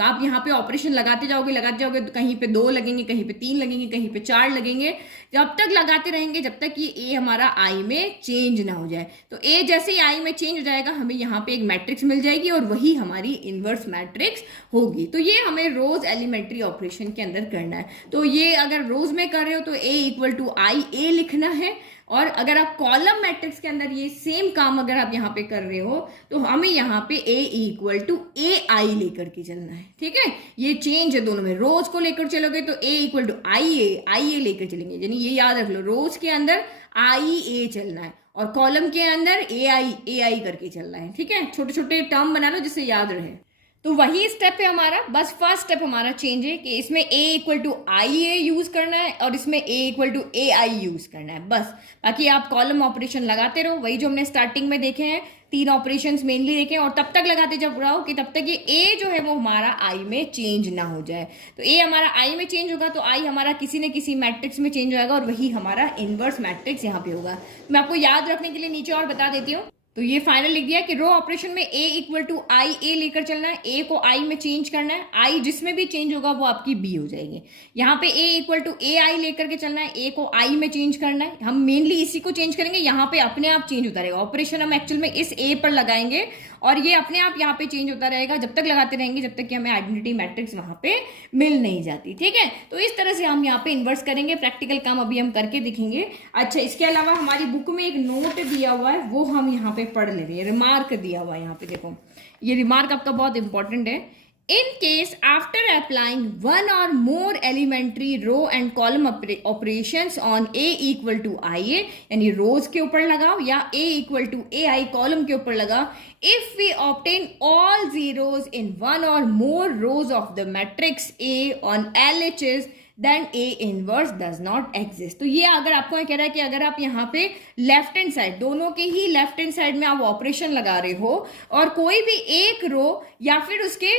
आप यहाँ पे ऑपरेशन लगाते जाओगे, तो कहीं पे 2 लगेंगे, कहीं पे 3 लगेंगे, कहीं पे 4 लगेंगे, जब तक लगाते रहेंगे जब तक ये a हमारा आई में चेंज ना हो जाए। तो a जैसे ही आई में चेंज हो जाएगा हमें यहाँ पे एक मैट्रिक्स मिल जाएगी और वही हमारी इनवर्स मैट्रिक्स होगी। तो ये हमें रोज एलिमेंट्री ऑपरेशन के अंदर करना है। तो ये अगर रोज में कर रहे हो तो a इक्वल टू आई ए लिखना है, और अगर आप कॉलम मैट्रिक्स के अंदर ये सेम काम अगर आप यहाँ पे कर रहे हो तो हमें यहाँ पे a इक्वल टू ए आई लेकर के चलना है। ठीक है, ये चेंज है दोनों में। रोज को लेकर चलोगे तो a इक्वल टू आई ए लेकर चलेंगे, यानी ये याद रख लो, रोज के अंदर आई ए चलना है और कॉलम के अंदर ए आई करके चलना है। ठीक है, छोटे छोटे टर्म बना लो जिससे याद रहे। तो वही स्टेप है हमारा, बस फर्स्ट स्टेप हमारा चेंज है कि इसमें a equal to I A use करना है और इसमें a equal to A I use करना है बस। बाकी आप कॉलम ऑपरेशन लगाते रहो, वही जो हमने स्टार्टिंग में देखे हैं, 3 ऑपरेशंस मेनली देखे, और तब तक लगाते जब रहो कि तब तक ये a जो है वो हमारा आई में चेंज ना हो जाए। तो a हमारा आई में चेंज होगा तो आई हमारा किसी न किसी मैट्रिक्स में चेंज होगा और वही हमारा इनवर्स मैट्रिक्स यहाँ पे होगा। मैं आपको याद रखने के लिए नीचे और बता देती हूँ। तो ये फाइनल लिख दिया कि रो ऑपरेशन में a इक्वल टू आई ए लेकर चलना है, a को i में चेंज करना है, i जिसमें भी चेंज होगा वो आपकी b हो जाएगी। यहाँ पे a इक्वल टू ए आई लेकर के चलना है, a को i में चेंज करना है, हम मेनली इसी को चेंज करेंगे, यहाँ पे अपने आप चेंज होता रहेगा। ऑपरेशन हम एक्चुअल में इस a पर लगाएंगे और ये अपने आप यहाँ पे चेंज होता रहेगा जब तक लगाते रहेंगे जब तक कि हमें आइडेंटिटी मैट्रिक्स वहां पे मिल नहीं जाती। ठीक है, तो इस तरह से हम यहाँ पे इन्वर्स करेंगे। प्रैक्टिकल काम अभी हम करके दिखेंगे। अच्छा, इसके अलावा हमारी बुक में एक नोट दिया हुआ है वो हम यहाँ पे पढ़ ले रहे हैं। रिमार्क दिया हुआ है यहाँ पे, देखो ये रिमार्क आपका बहुत इंपॉर्टेंट है। In case after applying one or more elementary row and column operations on a equal to ia, यानी rows के ऊपर लगाओ या a equal to ai column के ऊपर लगाओ, if we obtain all zeros in one or more rows of the matrix A on LHS then A inverse does not exist. तो ये अगर आपको कह रहा है कि अगर आप यहाँ पे लेफ्ट हैंड साइड, दोनों के ही लेफ्ट हैंड साइड में आप ऑपरेशन लगा रहे हो और कोई भी एक रो या फिर उसके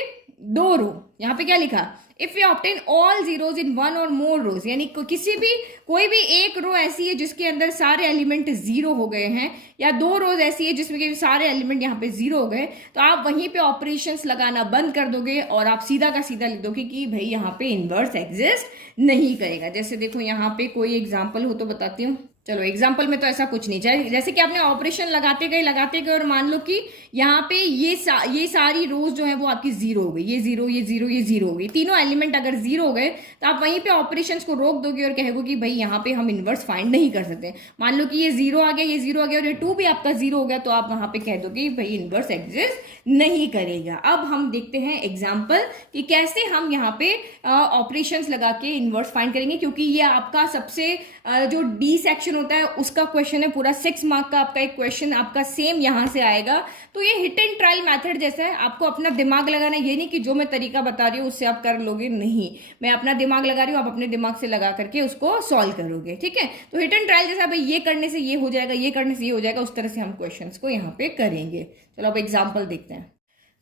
2 रो, यहाँ पे क्या लिखा, if you obtain all zeros in one और मोर रोज, यानी कोई भी एक रो ऐसी है जिसके अंदर सारे एलिमेंट 0 हो गए हैं या 2 रोज ऐसी है जिसमें के सारे एलिमेंट यहाँ पे 0 हो गए, तो आप वहीं पे ऑपरेशंस लगाना बंद कर दोगे और आप सीधा का सीधा लिख दोगे कि भाई यहाँ पे इनवर्स एग्जिस्ट नहीं करेगा। जैसे देखो यहाँ पे कोई एग्जाम्पल हो तो बताती हूँ। चलो एग्जाम्पल में तो ऐसा कुछ नहीं चाहिए, जैसे कि आपने ऑपरेशन लगाते गए और मान लो कि यहाँ पे ये सारी रोज जो है वो आपकी 0 हो गई, ये 0 ये 0 ये 0 हो गई, तीनों एलिमेंट अगर 0 हो गए तो आप वहीं पे ऑपरेशंस को रोक दोगे और कहोगे कि भाई यहाँ पे हम इनवर्स फाइंड नहीं कर सकते। मान लो कि ये 0 आ गया, ये 0 आ गया और ये 2 भी आपका 0 हो गया, तो आप वहां पे कह दोगे भाई इनवर्स एग्जिस्ट नहीं करेगा। अब हम देखते हैं एग्जाम्पल कि कैसे हम यहाँ पे ऑपरेशंस लगा के इनवर्स फाइंड करेंगे, क्योंकि ये आपका सबसे जो डी सेक्शन होता है उसका क्वेश्चन है, पूरा 6 मार्क का आपका एक क्वेश्चन आपका सेम यहां से आएगा। तो ये हिट एंड ट्रायल मेथड जैसा है, आपको अपना दिमाग लगाना, ये नहीं कि जो मैं तरीका बता रही हूँ उससे आप कर लोगे, नहीं, मैं अपना दिमाग लगा रही हूँ, आप अपने दिमाग से लगा करके उसको सॉल्व करोगे। ठीक है, तो हिट एंड ट्रायल जैसा भाई ये करने से ये हो जाएगा, ये करने से ये हो जाएगा, उस तरह से हम क्वेश्चंस को यहाँ पे करेंगे। चलो अब एग्जाम्पल देखते हैं।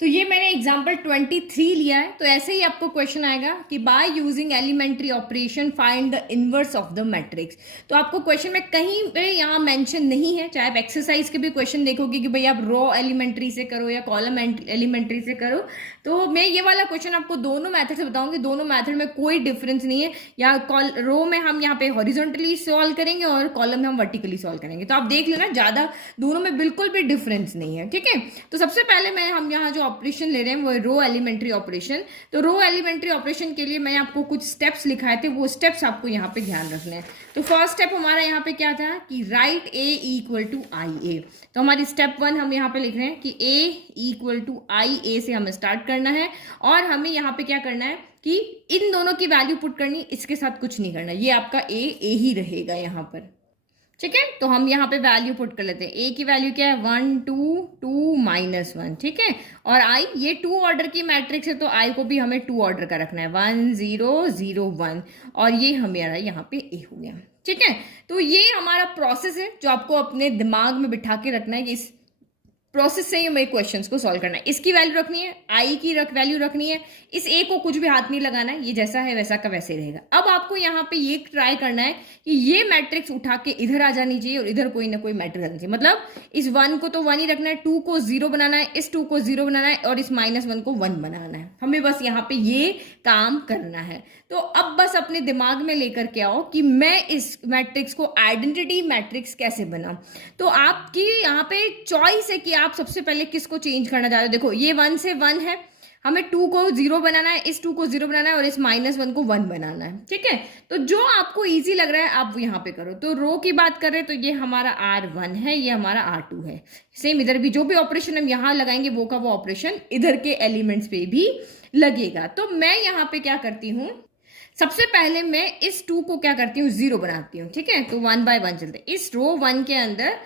तो ये मैंने एग्जाम्पल 23 लिया है। तो ऐसे ही आपको क्वेश्चन आएगा कि by using elementary operation find the inverse of the matrix. तो आपको क्वेश्चन में कहीं पे यहाँ मेंशन नहीं है, चाहे आप एक्सरसाइज के भी क्वेश्चन देखोगे कि भाई आप रो एलिमेंट्री से करो या कॉलम एलिमेंट्री से करो, तो मैं ये वाला क्वेश्चन आपको दोनों मैथड से बताऊंगी। दोनों मैथड में कोई डिफरेंस नहीं है, या रो में हम यहाँ पे हॉरिजॉन्टली सॉल्व करेंगे और कॉलम में हम वर्टिकली सॉल्व करेंगे। तो आप देख लेना, ज्यादा दोनों में बिल्कुल भी डिफरेंस नहीं है। ठीक है, तो सबसे पहले हम यहाँ जो ऑपरेशन ले रहे हैं वो रो एलिमेंट्री ऑपरेशन। तो रो एलिमेंट्री ऑपरेशन के लिए मैं आपको कुछ स्टेप्स लिखाए थे, वो स्टेप्स आपको यहाँ पे ध्यान रखने हैं। तो फर्स्ट स्टेप हमारा यहाँ पे क्या था कि right A equal to I ए। तो हमारी स्टेप 1 हम यहाँ पे लिख रहे हैं कि ए इक्वल टू आई ए से हमें स्टार्ट करना है और हमें यहाँ पे क्या करना है कि इन दोनों की वैल्यू पुट करनी, इसके साथ कुछ नहीं करना, ये आपका ए ही रहेगा यहाँ पर। ठीक है, तो हम यहाँ पे वैल्यू पुट कर लेते हैं। ए की वैल्यू क्या है 1 2 2 -1, ठीक है। और आई ये 2 ऑर्डर की मैट्रिक्स है, तो आई को भी हमें 2 ऑर्डर का रखना है 1 0 0 1, और ये हमारा यहाँ पे ए हो गया। ठीक है, तो ये हमारा प्रोसेस है जो आपको अपने दिमाग में बिठा के रखना है कि इस प्रोसेस से ही हमें क्वेश्चंस को सॉल्व करना है। इसकी वैल्यू रखनी है, आई की वैल्यू रखनी है, इस ए को कुछ भी हाथ नहीं लगाना है, ये जैसा है वैसा का वैसे रहेगा। अब आपको यहाँ पे ये ट्राई करना है कि ये मैट्रिक्स उठा के इधर आ जानी चाहिए और इधर कोई ना कोई मैट्रिक्स आनी चाहिए। मतलब इस 1 को तो 1 ही रखना है, 2 को 0 बनाना है, इस 2 को 0 बनाना है और इस -1 को 1 बनाना है। हमें बस यहाँ पे ये काम करना है। तो अब बस अपने दिमाग में लेकर के आओ कि मैं इस मैट्रिक्स को आइडेंटिटी मैट्रिक्स कैसे बनाऊं। तो आपकी यहाँ पे चॉइस है कि आप सबसे पहले किसको चेंज करना चाहते हो। देखो ये 1 से 1 है, हमें 2 को 0 बनाना है, इस 2 को 0 बनाना है और इस -1 को 1 बनाना है। ठीक है, तो जो आपको इजी लग रहा है आप यहाँ पे करो। तो रो की बात करें तो ये हमारा R1 है, ये हमारा R2 है। सेम इधर भी जो भी ऑपरेशन हम यहाँ लगाएंगे वो का वो ऑपरेशन इधर के एलिमेंट्स पे भी लगेगा। तो मैं यहाँ पे क्या करती हूँ, सबसे पहले मैं इस 2 को क्या करती हूँ 0 बनाती हूँ। ठीक है, तो 1 बाय 1 चलते हैं। इस रो 1 के अंदर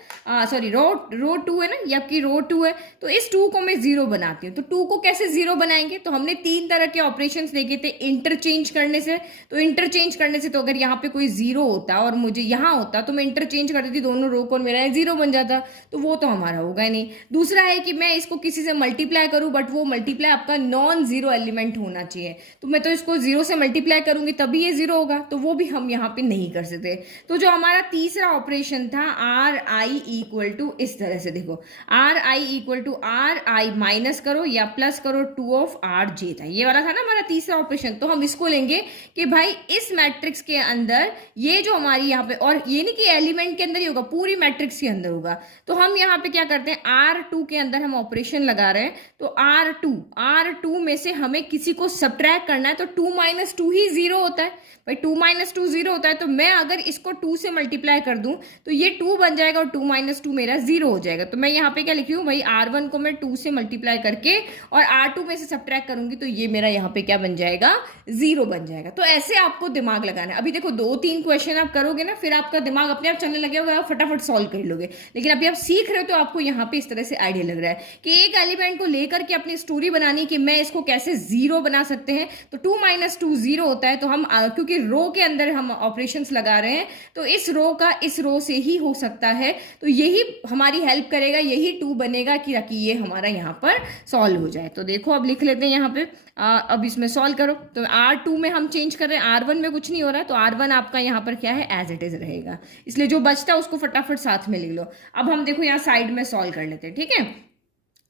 सॉरी रो 2 है ना, ये आपकी रो 2 है, तो इस 2 को मैं 0 बनाती हूँ। तो 2 को कैसे 0 बनाएंगे, तो हमने 3 तरह के ऑपरेशंस देखे थे इंटरचेंज करने से। तो इंटरचेंज करने से तो अगर यहाँ पे कोई 0 होता और मुझे यहाँ होता तो मैं इंटरचेंज कर देती दोनों रो को और मेरा 0 बन जाता, तो वो तो हमारा होगा ही नहीं। दूसरा है कि मैं इसको किसी से मल्टीप्लाई करूँ, बट वो मल्टीप्लाई आपका नॉन जीरो एलिमेंट होना चाहिए। तो मैं तो इसको 0 से मल्टीप्लाई करूंगी तभी ये 0 होगा, तो वो भी हम यहाँ पे नहीं कर सकते। तो जो हमारा तीसरा ऑपरेशन था आर आई इक्वल टू, इस तरह से देखो R I equal to R I minus करो या प्लस करो 2 ऑफ आर जे था, ये वाला था ना हमारा तीसरा ऑपरेशन। तो हम इसको लेंगे कि भाई इस मैट्रिक्स के अंदर ये जो हमारी यहाँ पे, और ये नहीं कि एलिमेंट के अंदर ही होगा, पूरी मैट्रिक्स के अंदर होगा। तो हम यहाँ पे क्या करते हैं R2 के अंदर हम ऑपरेशन लगा रहे हैं। तो R2 में से हमें किसी को सब्ट्रैक्ट करना है, तो 2 - 2 ही 0 होता है भाई, 2 - 2 0 होता है। तो मैं अगर इसको 2 से मल्टीप्लाई कर दूं तो ये 2 बन जाएगा और 2 - 2 मेरा 0 हो जाएगा। तो मैं यहाँ पे क्या लिखी हूँ भाई, R1 को मैं 2 से मल्टीप्लाई करके और R2 में से सब्ट्रैक्ट करूंगी तो ये मेरा यहाँ पे क्या बन जाएगा 0 बन जाएगा। तो ऐसे आपको दिमाग लगाना है। अभी देखो 2-3 क्वेश्चन आप करोगे ना, फिर आपका दिमाग अपने आप चलने लगेगा, आप फटाफट सॉल्व कर लोगे। लेकिन अभी आप सीख रहे हो तो आपको यहाँ पे इस तरह से आइडिया लग रहा है कि एक एलिमेंट को लेकर के अपनी स्टोरी बनानी कि मैं इसको कैसे 0 बना सकते हैं। तो 2 - 2 0 होता है, तो हम क्योंकि रो के अंदर हम ऑपरेशंस लगा रहे हैं तो इस रो का इस रो से ही हो सकता है। तो यही हमारी हेल्प करेगा, यही 2 बनेगा कि ये हमारा यहाँ पर सॉल्व हो जाए। तो देखो अब लिख लेते हैं यहाँ पे, अब इसमें सॉल्व करो। तो R2 में हम चेंज कर रहे हैं, R1 में कुछ नहीं हो रहा है, तो R1 आपका यहाँ पर क्या है एज इट इज रहेगा। इसलिए जो बचता है उसको फटाफट साथ में लिख लो। अब हम देखो यहाँ साइड में सॉल्व कर लेते हैं। ठीक है,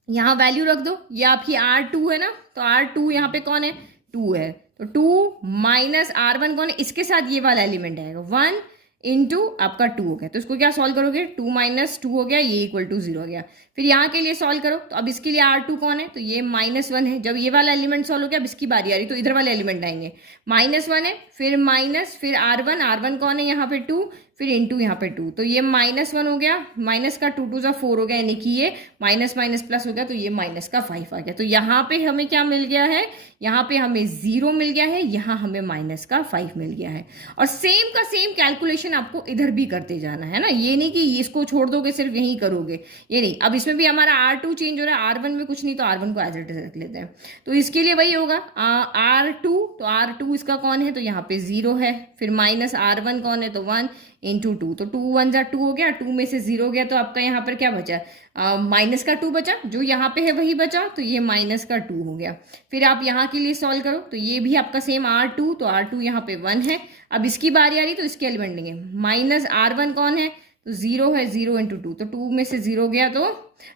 यहाँ वैल्यू रख दो, ये आपकी R2 है ना, तो R2 यहाँ पे कौन है 2 है, तो 2 माइनस R1 कौन है, इसके साथ ये वाला एलिमेंट आएगा 1 इंटू आपका 2 हो गया। तो इसको क्या सॉल्व करोगे 2 - 2 हो गया, ये इक्वल टू 0 हो गया। फिर यहाँ के लिए सॉल्व करो, तो अब इसके लिए R2 कौन है, तो ये -1 है। जब ये वाला एलिमेंट सॉल्व हो गया अब इसकी बारी आ रही, तो इधर वाले एलिमेंट आएंगे, -1 है, फिर माइनस, फिर R1 कौन है यहाँ पे 2, फिर इंटू यहाँ पे 2, तो ये -1 हो गया, माइनस का 2 2 4 हो गया, यानी कि ये माइनस माइनस प्लस हो गया, तो ये माइनस का 5 आ गया। तो यहाँ पे हमें क्या मिल गया है, यहाँ पे हमें 0 मिल गया है, यहाँ हमें माइनस का 5 मिल गया है। और सेम का सेम कैलकुलेशन आपको इधर भी करते जाना है ना, ये नहीं कि इसको छोड़ दोगे सिर्फ यही करोगे, ये नहीं। अब इसमें भी हमारा R2 चेंज हो रहा है, R1 में कुछ नहीं, तो R1 को एज इट इज रख लेते हैं। तो इसके लिए वही होगा R2, तो R2 इसका कौन है, तो यहाँ पे 0 है, फिर माइनस R1 कौन है, तो 1 इंटू 2, तो 2 1 जा 2 हो गया, 2 में से 0 गया, तो आपका यहाँ पर क्या बचा, माइनस का 2 बचा, जो यहाँ पे है वही बचा, तो ये माइनस का 2 हो गया। फिर आप यहाँ के लिए सॉल्व करो, तो ये भी आपका सेम R2, तो R2 यहाँ पे 1 है। अब इसकी बारी आ रही, तो इसके एलिमेंट लेंगे, माइनस R1 कौन है, तो 0 है, 0 इंटू 2, तो 2 में से 0 गया, तो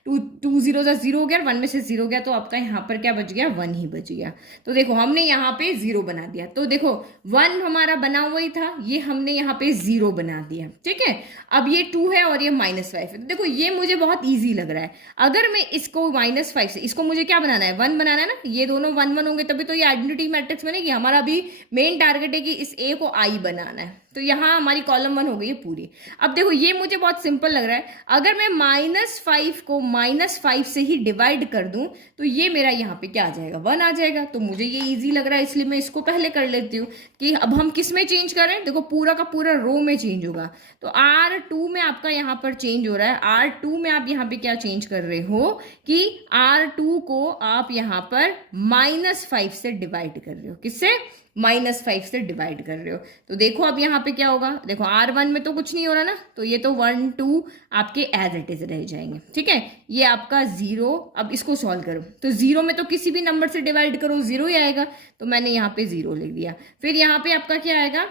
2 0 जा 0 हो गया, 1 में से 0 गया, तो आपका यहाँ पर क्या बच गया 1 ही बच गया। तो देखो हमने यहाँ पे 0 बना दिया, तो देखो 1 हमारा बना हुआ ही था, ये हमने यहाँ पे 0 बना दिया। ठीक है, अब ये 2 है और ये -5 है, तो देखो ये मुझे बहुत ईजी लग रहा है। अगर मैं इसको -5 से, इसको मुझे क्या बनाना है 1 बनाना है ना, ये दोनों 1 1 होंगे तभी तो ये आइडेंटिटी मैट्रिक्स बनेगी। हमारा अभी मेन टारगेट है कि इस A को I बनाना है, तो यहाँ हमारी कॉलम 1 हो गई है पूरी। अब देखो ये मुझे बहुत सिंपल लग रहा है, अगर मैं -5 को को -5 से ही डिवाइड कर दूं तो ये मेरा यहाँ पे क्या आ जाएगा, 1 आ जाएगा। तो मुझे ये इजी लग रहा है इसलिए मैं इसको पहले कर लेती हूँ कि अब हम किस में चेंज कर रहे हैं। देखो पूरा का पूरा रो में चेंज होगा, तो R2 में आपका यहाँ पर चेंज हो रहा है। R2 में आप यहाँ पे क्या चेंज कर रहे हो कि R2 को आप यहाँ पर -5 से डिवाइड कर रहे हो। किससे? -5 से डिवाइड कर रहे हो। तो देखो अब यहाँ पे क्या होगा, देखो R1 में तो कुछ नहीं हो रहा ना, तो ये तो 1 2 आपके एज इट इज रह जाएंगे। ठीक है, ये आपका 0। अब इसको सॉल्व करो तो 0 में तो किसी भी नंबर से डिवाइड करो 0 ही आएगा, तो मैंने यहाँ पे 0 लिख दिया। फिर यहाँ पे आपका क्या आएगा,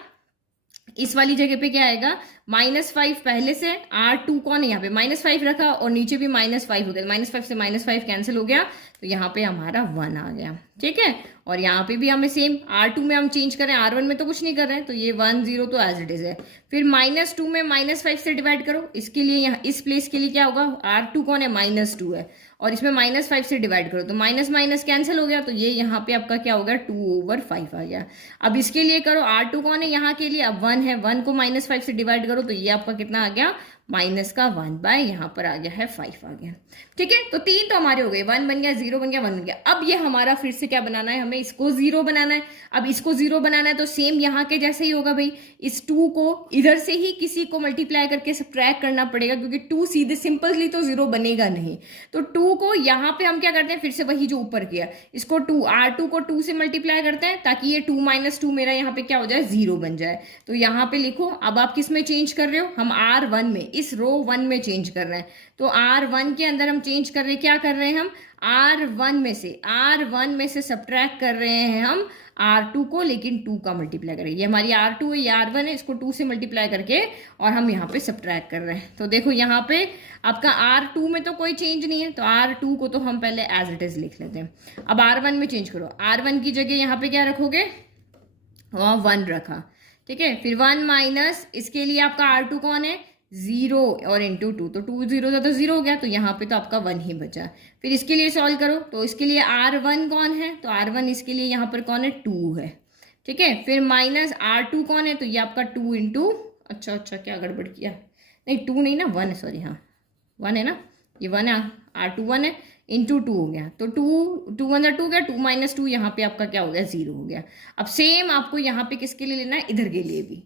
इस वाली जगह पे क्या आएगा, -5 पहले से। R2 कौन है, यहाँ पे -5 रखा और नीचे भी -5 हो गया, -5 से -5 कैंसिल हो गया, तो यहाँ पे हमारा 1 आ गया। ठीक है, और यहाँ पे भी हमें सेम R2 में हम चेंज कर रहे हैं, R1 में तो कुछ नहीं कर रहे हैं, तो ये 1 0 तो एज इट इज है। फिर -2 में -5 से डिवाइड करो, इसके लिए यहाँ इस प्लेस के लिए क्या होगा, R2 कौन है, -2 है, और इसमें -5 से डिवाइड करो तो माइनस माइनस कैंसिल हो गया, तो ये यहाँ पे आपका क्या हो गया, 2/5 आ गया। अब इसके लिए करो, R2 कौन है यहाँ के लिए, अब 1 है, 1 को -5 से डिवाइड करो तो ये आपका कितना आ गया, -1 यहाँ पर आ गया है 5 आ गया। ठीक है, तो 3 तो हमारे हो गए, 1 बन गया, 0 बन गया, 1 बन गया। अब ये हमारा फिर से क्या बनाना है, हमें इसको 0 बनाना है। अब इसको 0 बनाना है तो सेम यहाँ के जैसे ही होगा भाई, इस 2 को इधर से ही किसी को मल्टीप्लाई करके सब्ट्रैक्ट करना पड़ेगा, क्योंकि 2 सीधे सिंपली तो 0 बनेगा नहीं। तो 2 को यहाँ पे हम क्या करते हैं, फिर से वही जो ऊपर किया, इसको R2 को 2 से मल्टीप्लाई करते हैं ताकि ये 2 - 2 मेरा यहाँ पे क्या हो जाए, 0 बन जाए। तो यहाँ पे लिखो, अब आप किस में चेंज कर रहे हो, हम R1 में, इस रो 1 में चेंज कर रहे हैं। तो R1 के अंदर हम चेंज कर रहे हैं, क्या कर रहे हैं हम, R1 में से सब्ट्रैक्ट कर रहे हैं हम R2 को, लेकिन 2 का मल्टीप्लाई करें। ये हमारी R2 है, ये R1 है, इसको 2 से मल्टीप्लाई करके और हम यहाँ पे सब्ट्रैक्ट कर रहे हैं। तो देखो यहाँ पे आपका R2 में तो कोई चेंज नहीं है, तो R2 को तो हम पहले एज इट इज लिख लेते हैं। अब R1 में चेंज करो, R1 की जगह यहाँ पे क्या रखोगे, 1 रखा। ठीक है, फिर 1 माइनस, इसके लिए आपका R2 कौन है, 0 और इंटू 2, तो 2 0 था तो 0 हो गया, तो यहाँ पे तो आपका 1 ही बचा। फिर इसके लिए सॉल्व करो, तो इसके लिए R1 कौन है, तो R1 इसके लिए यहाँ पर कौन है, 2 है। ठीक है, फिर माइनस R2 कौन है, तो ये आपका 2 इंटू, अच्छा क्या गड़बड़ किया, नहीं 2 नहीं ना, 1 है, सॉरी, हाँ 1 है ना, ये 1 है, R2 1 है, इंटू 2 हो गया, तो 2 1 2 गया, 2 - 2 यहाँ पे आपका क्या हो गया, 0 हो गया। अब सेम आपको यहाँ पे किसके लिए लेना है, इधर के लिए भी।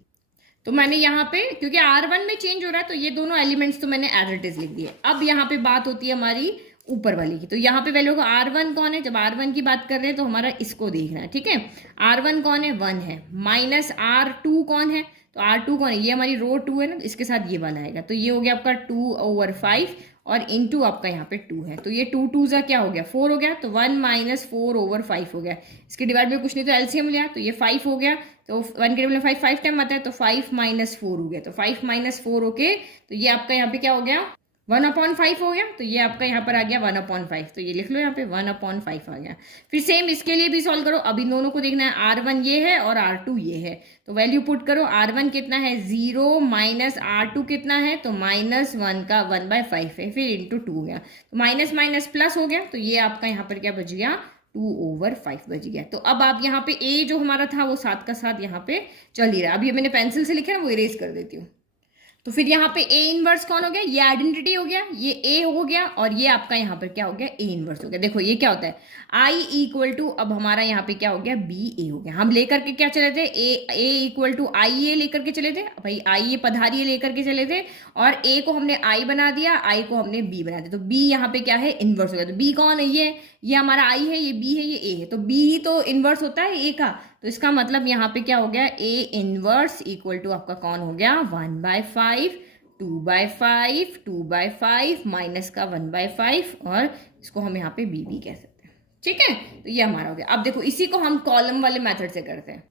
तो मैंने यहाँ पे, क्योंकि R1 में चेंज हो रहा है, तो ये दोनों एलिमेंट्स तो मैंने एज इट इज लिख दिए। अब यहाँ पे बात होती है हमारी ऊपर वाली की, तो यहाँ पे वैल्यू होगा R1 कौन है, जब R1 की बात कर रहे हैं तो हमारा इसको देखना है। ठीक है, R1 कौन है, 1 है, माइनस R2 कौन है, तो R2 कौन है, ये हमारी रो 2 है ना, इसके साथ ये वाला आएगा, तो ये हो गया आपका 2/5 और इंटू आपका यहाँ पे 2 है, तो ये 2 2 ज़ा क्या हो गया, 4 हो गया, तो 1 - 4/5 हो गया। इसके डिवाइड में कुछ नहीं तो एलसीएम लिया, तो ये 5 हो गया, तो 1 के टेबल में 5 टाइम आता है, तो 5 - 4 हो गया, तो 5 - 4 ओके, तो ये आपका यहाँ पे क्या हो गया, 1/5 हो गया, तो ये आपका यहाँ पर आ गया 1/5, तो ये लिख लो यहाँ पे 1/5 आ गया। फिर सेम इसके लिए भी सॉल्व करो, अब इन दोनों को देखना है, R1 ये है और R2 ये है, तो वैल्यू पुट करो, R1 कितना है, 0 माइनस R2 कितना है, तो -1 का 1/5 है, फिर इंटू 2 हो गया, तो माइनस माइनस प्लस हो गया, तो ये आपका यहाँ पर क्या बच गया, 2/5 बच गया। तो अब आप यहाँ पे A जो हमारा था वो 7 का 7 यहाँ पे चल ही रहा है। अब ये मैंने पेंसिल से लिखा है ना, वो इरेज कर देती हूँ। तो फिर यहाँ पे A इनवर्स कौन हो गया, ये आइडेंटिटी हो गया, ये A हो गया, और ये आपका यहाँ पर क्या हो गया, A इनवर्स हो गया। देखो ये क्या होता है, I इक्वल टू, अब हमारा यहाँ पे क्या हो गया, BA हो गया। हम लेकर के क्या चले थे, A इक्वल टू IA लेकर के चले थे भाई, IA पधारिये लेकर के चले थे, और A को हमने I बना दिया, I को हमने B बना दिया, तो B यहाँ पे क्या है, इनवर्स हो गया। तो B कौन है, ये हमारा I है, ये B है, ये A है, तो B तो इनवर्स होता है A का, तो इसका मतलब यहाँ पे क्या हो गया, A इनवर्स इक्वल टू आपका कौन हो गया, 1/5, 2/5, 2/5 माइनस का 1/5, और इसको हम यहाँ पे B कह सकते हैं। ठीक है, तो ये हमारा हो गया। अब देखो इसी को हम कॉलम वाले मेथड से करते हैं।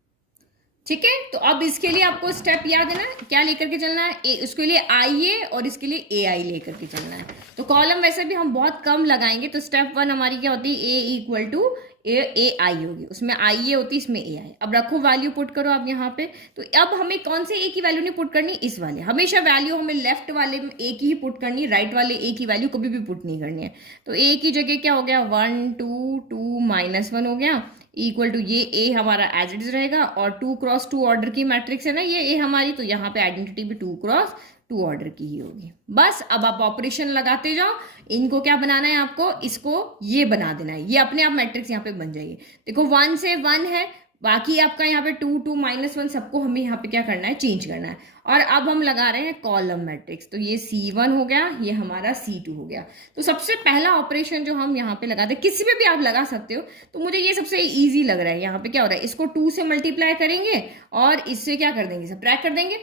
ठीक है, तो अब इसके लिए आपको स्टेप याद है ना, क्या लेकर के चलना है, उसके लिए IA और इसके लिए AI लेकर के चलना है। तो कॉलम वैसे भी हम बहुत कम लगाएंगे, तो स्टेप 1 हमारी क्या होती है, A इक्वल टू AI होगी, उसमें IA होती है, इसमें AI। अब रखो वैल्यू पुट करो आप यहाँ पे, तो अब हमें कौन से A की वैल्यू नहीं पुट करनी, इस वाले, हमेशा वैल्यू हमें लेफ्ट वाले में A की ही पुट करनी, राइट वाले A की वैल्यू कभी भी पुट नहीं करनी है। तो A की जगह क्या हो गया, 1 2 2 -1 हो गया, इक्वल टू ये A हमारा एज इट इज रहेगा, और 2 × 2 ऑर्डर की मैट्रिक्स है ना ये A हमारी, तो यहाँ पे आइडेंटिटी भी 2 × टू ऑर्डर की ही होगी। बस अब आप ऑपरेशन लगाते जाओ, इनको क्या बनाना है आपको, इसको ये बना देना है, ये अपने आप मैट्रिक्स यहाँ पे बन जाएगी। देखो 1 से 1 है, बाकी आपका यहाँ पे 2 2 -1 सबको हमें यहाँ पे क्या करना है, चेंज करना है। और अब हम लगा रहे हैं कॉलम मैट्रिक्स, तो ये C1 हो गया, ये हमारा C2 हो गया। तो सबसे पहला ऑपरेशन जो हम यहाँ पे लगाते हैं, किसी पे भी आप लगा सकते हो, तो मुझे ये सबसे इजी लग रहा है। यहाँ पे क्या हो रहा है, इसको 2 से मल्टीप्लाई करेंगे और इससे क्या कर देंगे, सबट्रैक्ट कर देंगे।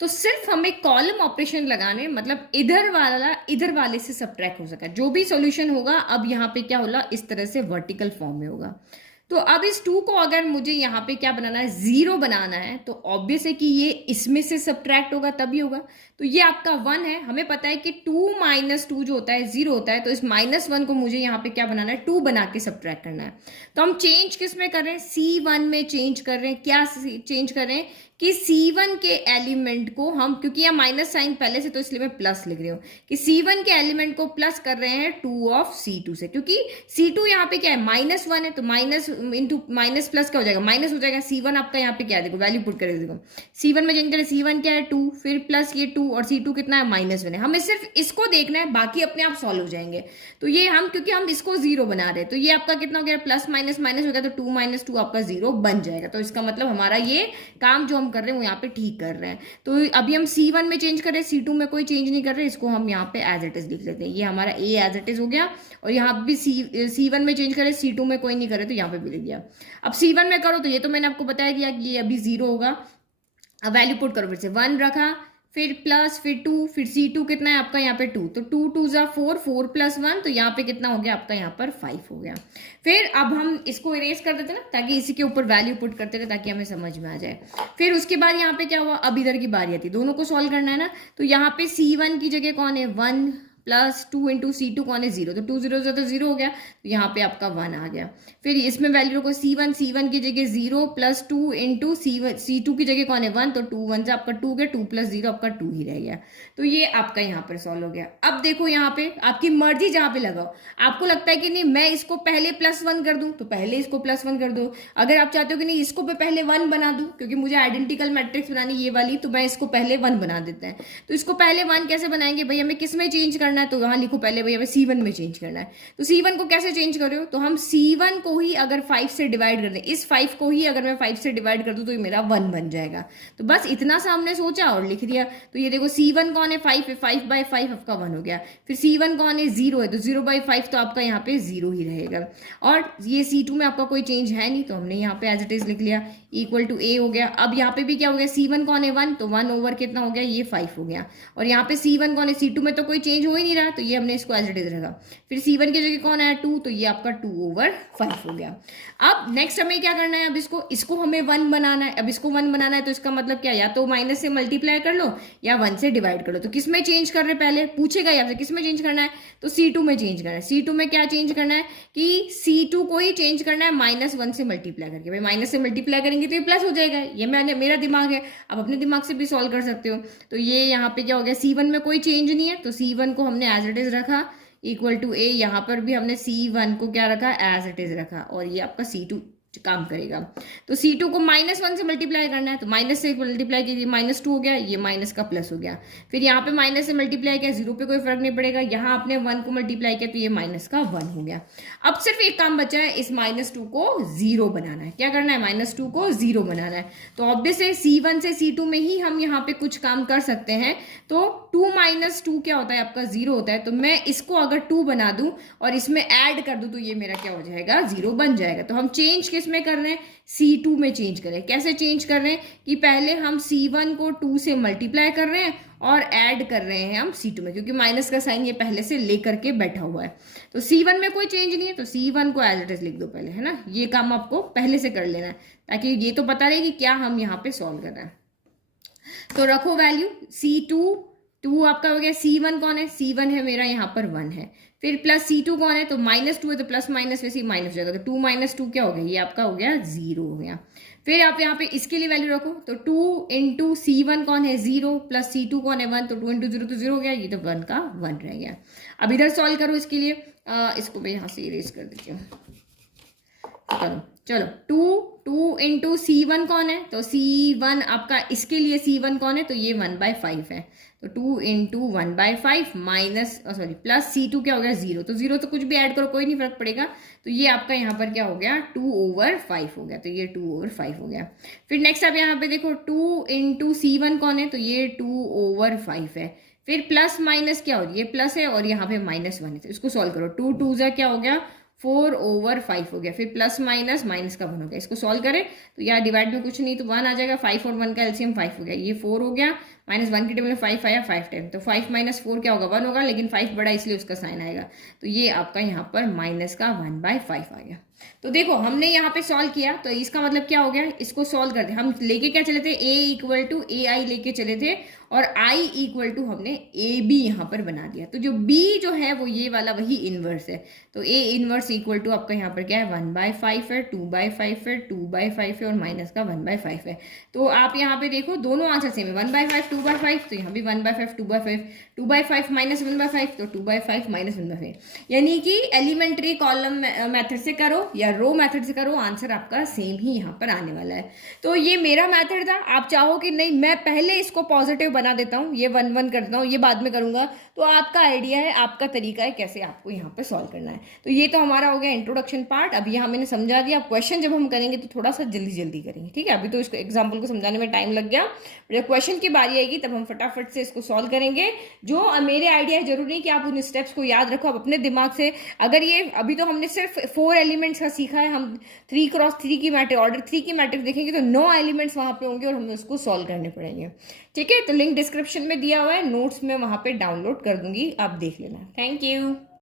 तो सिर्फ हमें कॉलम ऑपरेशन लगाने, मतलब इधर वाला इधर वाले से सबट्रैक्ट हो सका, जो भी सॉल्यूशन होगा अब यहाँ पे क्या होगा, इस तरह से वर्टिकल फॉर्म में होगा। तो अब इस 2 को अगर मुझे यहाँ पे क्या बनाना है, 0 बनाना है, तो ऑब्वियस है कि ये इसमें से सबट्रैक्ट होगा तभी होगा। तो ये आपका 1 है, हमें पता है कि 2 - 2 जो होता है 0 होता है, तो इस -1 को मुझे यहाँ पे क्या बनाना है, 2 बना के सबट्रैक्ट करना है। तो हम चेंज किस में कर रहे हैं, C1 में चेंज कर रहे हैं। क्या चेंज कर रहे हैं कि C1 के एलिमेंट को हम, क्योंकि यहाँ माइनस साइन पहले से, तो इसलिए मैं प्लस लिख रही हूँ कि C1 के एलिमेंट को प्लस कर रहे हैं 2 ऑफ C2 से, क्योंकि C2 यहाँ पे क्या है, -1 है, तो माइनस इंटू माइनस प्लस क्या हो जाएगा, माइनस हो जाएगा। C1 आपका यहाँ पे क्या है, देखो वैल्यू पुट करें, देखो C1 में चेंज करें, C1 क्या है 2, फिर प्लस ये 2 और C2 कितना है, -1 है। हमें सिर्फ इसको देखना है, बाकी अपने आप सॉल्व हो जाएंगे। तो ये हम, क्योंकि हम इसको 0 बना रहे हैं, तो ये आपका कितना हो गया, प्लस माइनस माइनस हो गया, तो 2 - 2 आपका 0 बन जाएगा। तो इसका मतलब हमारा ये काम जो हम कर रहे हैं वो यहाँ पे ठीक कर रहे हैं। तो अभी हम C1 में चेंज कर रहे हैं, C2 में कोई चेंज नहीं कर रहे, इसको हम यहाँ पे एज इट इज लिख लेते हैं। ये हमारा A एज इट इज हो गया, और यहाँ भी C1 में चेंज करे, C2 में कोई नहीं करे, तो यहाँ पे भी लिख दिया। अब C1 में करो, तो ये तो मैंने आपको बताया दिया कि ये अभी 0 होगा। अब वैल्यू पुट करो, फिर से 1 रखा, फिर प्लस, फिर 2, फिर C2 कितना है आपका यहाँ पे 2, तो 2 2 जा 4, 4 + 1, तो यहाँ पे कितना हो गया आपका, यहाँ पर 5 हो गया। फिर अब हम इसको इरेज कर देते ना, ताकि इसी के ऊपर वैल्यू पुट करते रहे, ताकि हमें समझ में आ जाए। फिर उसके बाद यहाँ पे क्या हुआ, अब इधर की बारी आती है, दोनों को सॉल्व करना है ना। तो यहाँ पे C1 की जगह कौन है, 1 प्लस 2 × C2 कौन है, 0, तो 2 0 तो 0 हो गया, तो यहाँ पे आपका 1 आ गया। फिर इसमें वैल्यू रखो C1 की जगह 0 प्लस 2 × C2 की जगह कौन है 1, तो 2 1 से आपका 2 गया, 2 + 0 आपका 2 ही रह गया। तो ये आपका यहाँ पर सॉल्व हो गया। अब देखो यहाँ पे आपकी मर्जी, जहाँ पे लगाओ, आपको लगता है कि नहीं मैं इसको पहले +1 कर दूं, तो पहले इसको +1 कर दो। अगर आप चाहते हो कि नहीं इसको पहले 1 बना दूं, क्योंकि मुझे आइडेंटिकल मैट्रिक्स बनानी ये वाली, तो मैं इसको पहले 1 बना देते हैं। तो इसको पहले 1 कैसे बनाएंगे भाई, हमें किस में चेंज करना है, तो वहां लिखो पहले भाई हमें C1 में चेंज करना है। तो C1 को कैसे चेंज कर रहे हो, तो हम C1 को ही अगर 5 से डिवाइड कर दें, इस 5 को ही अगर मैं 5 से डिवाइड कर दूं, तो ये मेरा 1 बन जाएगा। तो बस इतना सा हमने सोचा और लिख दिया। तो ये देखो C1 कौन है, 5 है, 5/5 आपका 1 हो गया। फिर C1 कौन है, 0 है, तो 0/5 तो आपका यहाँ पे 0 ही रहेगा। और ये C2 में आपका कोई चेंज है नहीं, तो हमने यहाँ पे एज इट इज लिख लिया, इक्वल टू A हो गया। अब यहाँ पे भी क्या हो गया, C1 कौन है 1, तो 1 ओवर कितना हो गया, ये 5 हो गया। और यहाँ पे C1 कौन है, C2 में तो कोई चेंज हो ही नहीं रहा, तो ये हमने इसको एज इट इज रखा। फिर C1 की जगह कौन आया 2, तो ये आपका 2/5 हो गया। अब नेक्स्ट हमें क्या करना है, अब इसको हमें 1 बनाना है। अब इसको 1 बनाना है, तो इसका मतलब क्या, या तो माइनस से मल्टीप्लाई कर लो या 1 से डिवाइड कर लो। तो किस में चेंज कर रहे, पहले पूछेगा आपसे किस में चेंज करना है, तो C2 में चेंज करना है। C2 में क्या चेंज करना है कि C2 को ही चेंज करना है -1 से मल्टीप्लाई करके। भाई माइनस से मल्टीप्लाई करेंगे तो ये प्लस हो जाएगा, ये मेरा दिमाग है, आप अपने दिमाग से भी सॉल्व कर सकते हो। तो ये यहाँ पे क्या हो गया, C1 में कोई चेंज नहीं है, तो C1 को हमने एज इट इज रखा, इक्वल टू A। यहाँ पर भी हमने C1 को क्या रखा, एज इट इज रखा, और ये आपका C2 काम करेगा। तो C2 को -1 से मल्टीप्लाई करना है, तो माइनस से मल्टीप्लाई कीजिए, -2 हो गया, ये माइनस का प्लस हो गया। फिर यहाँ पे माइनस से मल्टीप्लाई किया, 0 पे कोई फर्क नहीं पड़ेगा। यहाँ आपने 1 को मल्टीप्लाई किया, तो ये माइनस का 1 हो गया। अब सिर्फ एक काम बचा है, इस -2 को 0 बनाना है। क्या करना है, -2 को 0 बनाना है। तो ऑब्वियस है C1 से C2 में ही हम यहाँ पे कुछ काम कर सकते हैं। तो 2 - 2 क्या होता है आपका, 0 होता है। तो मैं इसको अगर 2 बना दूं और इसमें ऐड कर दूं, तो ये मेरा क्या हो जाएगा, 0 बन जाएगा। तो हम चेंज किस में कर रहे हैं, C2 में चेंज करें। कैसे चेंज कर रहे हैं कि पहले हम C1 को 2 से मल्टीप्लाई कर रहे हैं और ऐड कर रहे हैं हम C2 में, क्योंकि माइनस का साइन ये पहले से लेकर के बैठा हुआ है। तो C1 में कोई चेंज नहीं है, तो C1 को एज इट इज लिख दो पहले, है ना। ये काम आपको पहले से कर लेना है, ताकि ये तो पता रहे कि क्या हम यहाँ पे सॉल्व कर रहे हैं। तो रखो वैल्यू C2 आपका हो गया। C1 कौन है, C1 है मेरा यहाँ पर 1 है। फिर प्लस C2 कौन है, तो -2 है, तो प्लस माइनस वैसे ही माइनस हो जाएगा। तो 2 - 2 क्या हो गया, ये आपका हो गया 0 हो गया। फिर आप यहाँ पे इसके लिए वैल्यू रखो, तो 2 × C1 कौन है 0 प्लस C2 कौन है 1, तो 2 × 0 तो 0 हो गया, ये तो 1 का 1 रह गया। अब इधर सॉल्व करो इसके लिए, इसको मैं यहाँ से इरेज कर देती हूँ, करो। चलो 2 × C1 कौन है, तो C1 आपका, इसके लिए C1 कौन है, तो ये 1/5 है। तो 2 × 1/5 माइनस सॉरी प्लस C2 क्या हो गया 0, तो 0 तो कुछ भी ऐड करो कोई नहीं फर्क पड़ेगा। तो ये आपका यहाँ पर क्या हो गया 2/5 हो गया, तो ये 2/5 हो गया। फिर नेक्स्ट आप यहाँ पे देखो 2 × C1 कौन है, तो ये 2/5 है। फिर प्लस माइनस क्या हो रही है, प्लस है और यहाँ पे -1 है, तो इसको सॉल्व करो। 2 2 जा क्या हो गया 4/5 हो गया। फिर प्लस माइनस माइनस का 1 हो गया, इसको सॉल्व करें तो यार डिवाइड में कुछ नहीं तो 1 आ जाएगा। 5 और 1 का एलसीएम 5 हो गया, ये 4 हो गया, -1 की टेबल में 5 आया, 5 टाइम, तो 5 - 4 क्या होगा 1 होगा, लेकिन 5 बड़ा इसलिए उसका साइन आएगा। तो ये आपका यहाँ पर माइनस का 1/5 आ गया। तो देखो हमने यहाँ पे सॉल्व किया, तो इसका मतलब क्या हो गया, इसको सॉल्व करते हम लेके क्या चले थे, a = AI लेके चले थे और I = हमने AB यहाँ पर बना दिया। तो जो B जो है वो ये वाला वही इनवर्स है, तो A इनवर्स = आपका यहाँ पर क्या है 1/5 है, 2/5 है, 2/5 है और माइनस का 1/5 है। तो आप यहाँ पे देखो दोनों आंसर सेम है, 1/5 2/5, तो यहाँ भी 1/5 2/5, 2/5 -1/5, तो 2/5 -1/5। यानी कि एलिमेंट्री कॉलम मेथड से करो या रो मेथड से करो, आंसर आपका सेम ही यहाँ पर आने वाला है। तो ये मेरा मेथड था। आप चाहो कि नहीं मैं पहले इसको पॉजिटिव बना देता हूँ, ये 1 1 कर देता हूँ, ये बाद में करूंगा, तो आपका आइडिया है, आपका तरीका है कैसे आपको यहाँ पर सॉल्व करना है। तो ये तो हमारा हो गया इंट्रोडक्शन पार्ट। अब यहाँ मैंने समझा दिया, क्वेश्चन जब हम करेंगे तो थोड़ा सा जल्दी जल्दी करेंगे, ठीक है। अभी तो इसको एग्जाम्पल को समझाने में टाइम लग गया, जब क्वेश्चन की बारी आएगी तब हम फटाफट से इसको सॉल्व करेंगे। जो मेरे आइडिया है, जरूरी नहीं कि आप उन स्टेप्स को याद रखो, आप अपने दिमाग से, अगर ये अभी तो हमने सिर्फ 4 एलिमेंट्स का सीखा है, हम 3x3 की मैट्रिक्स, ऑर्डर 3 की मैट्रिक्स देखेंगे तो 9 एलिमेंट्स वहां पे होंगे और हमें उसको सॉल्व करने पड़ेंगे, ठीक है। तो लिंक डिस्क्रिप्शन में दिया हुआ है, नोट्स में वहां पे डाउनलोड कर दूंगी, आप देख लेना। Thank you.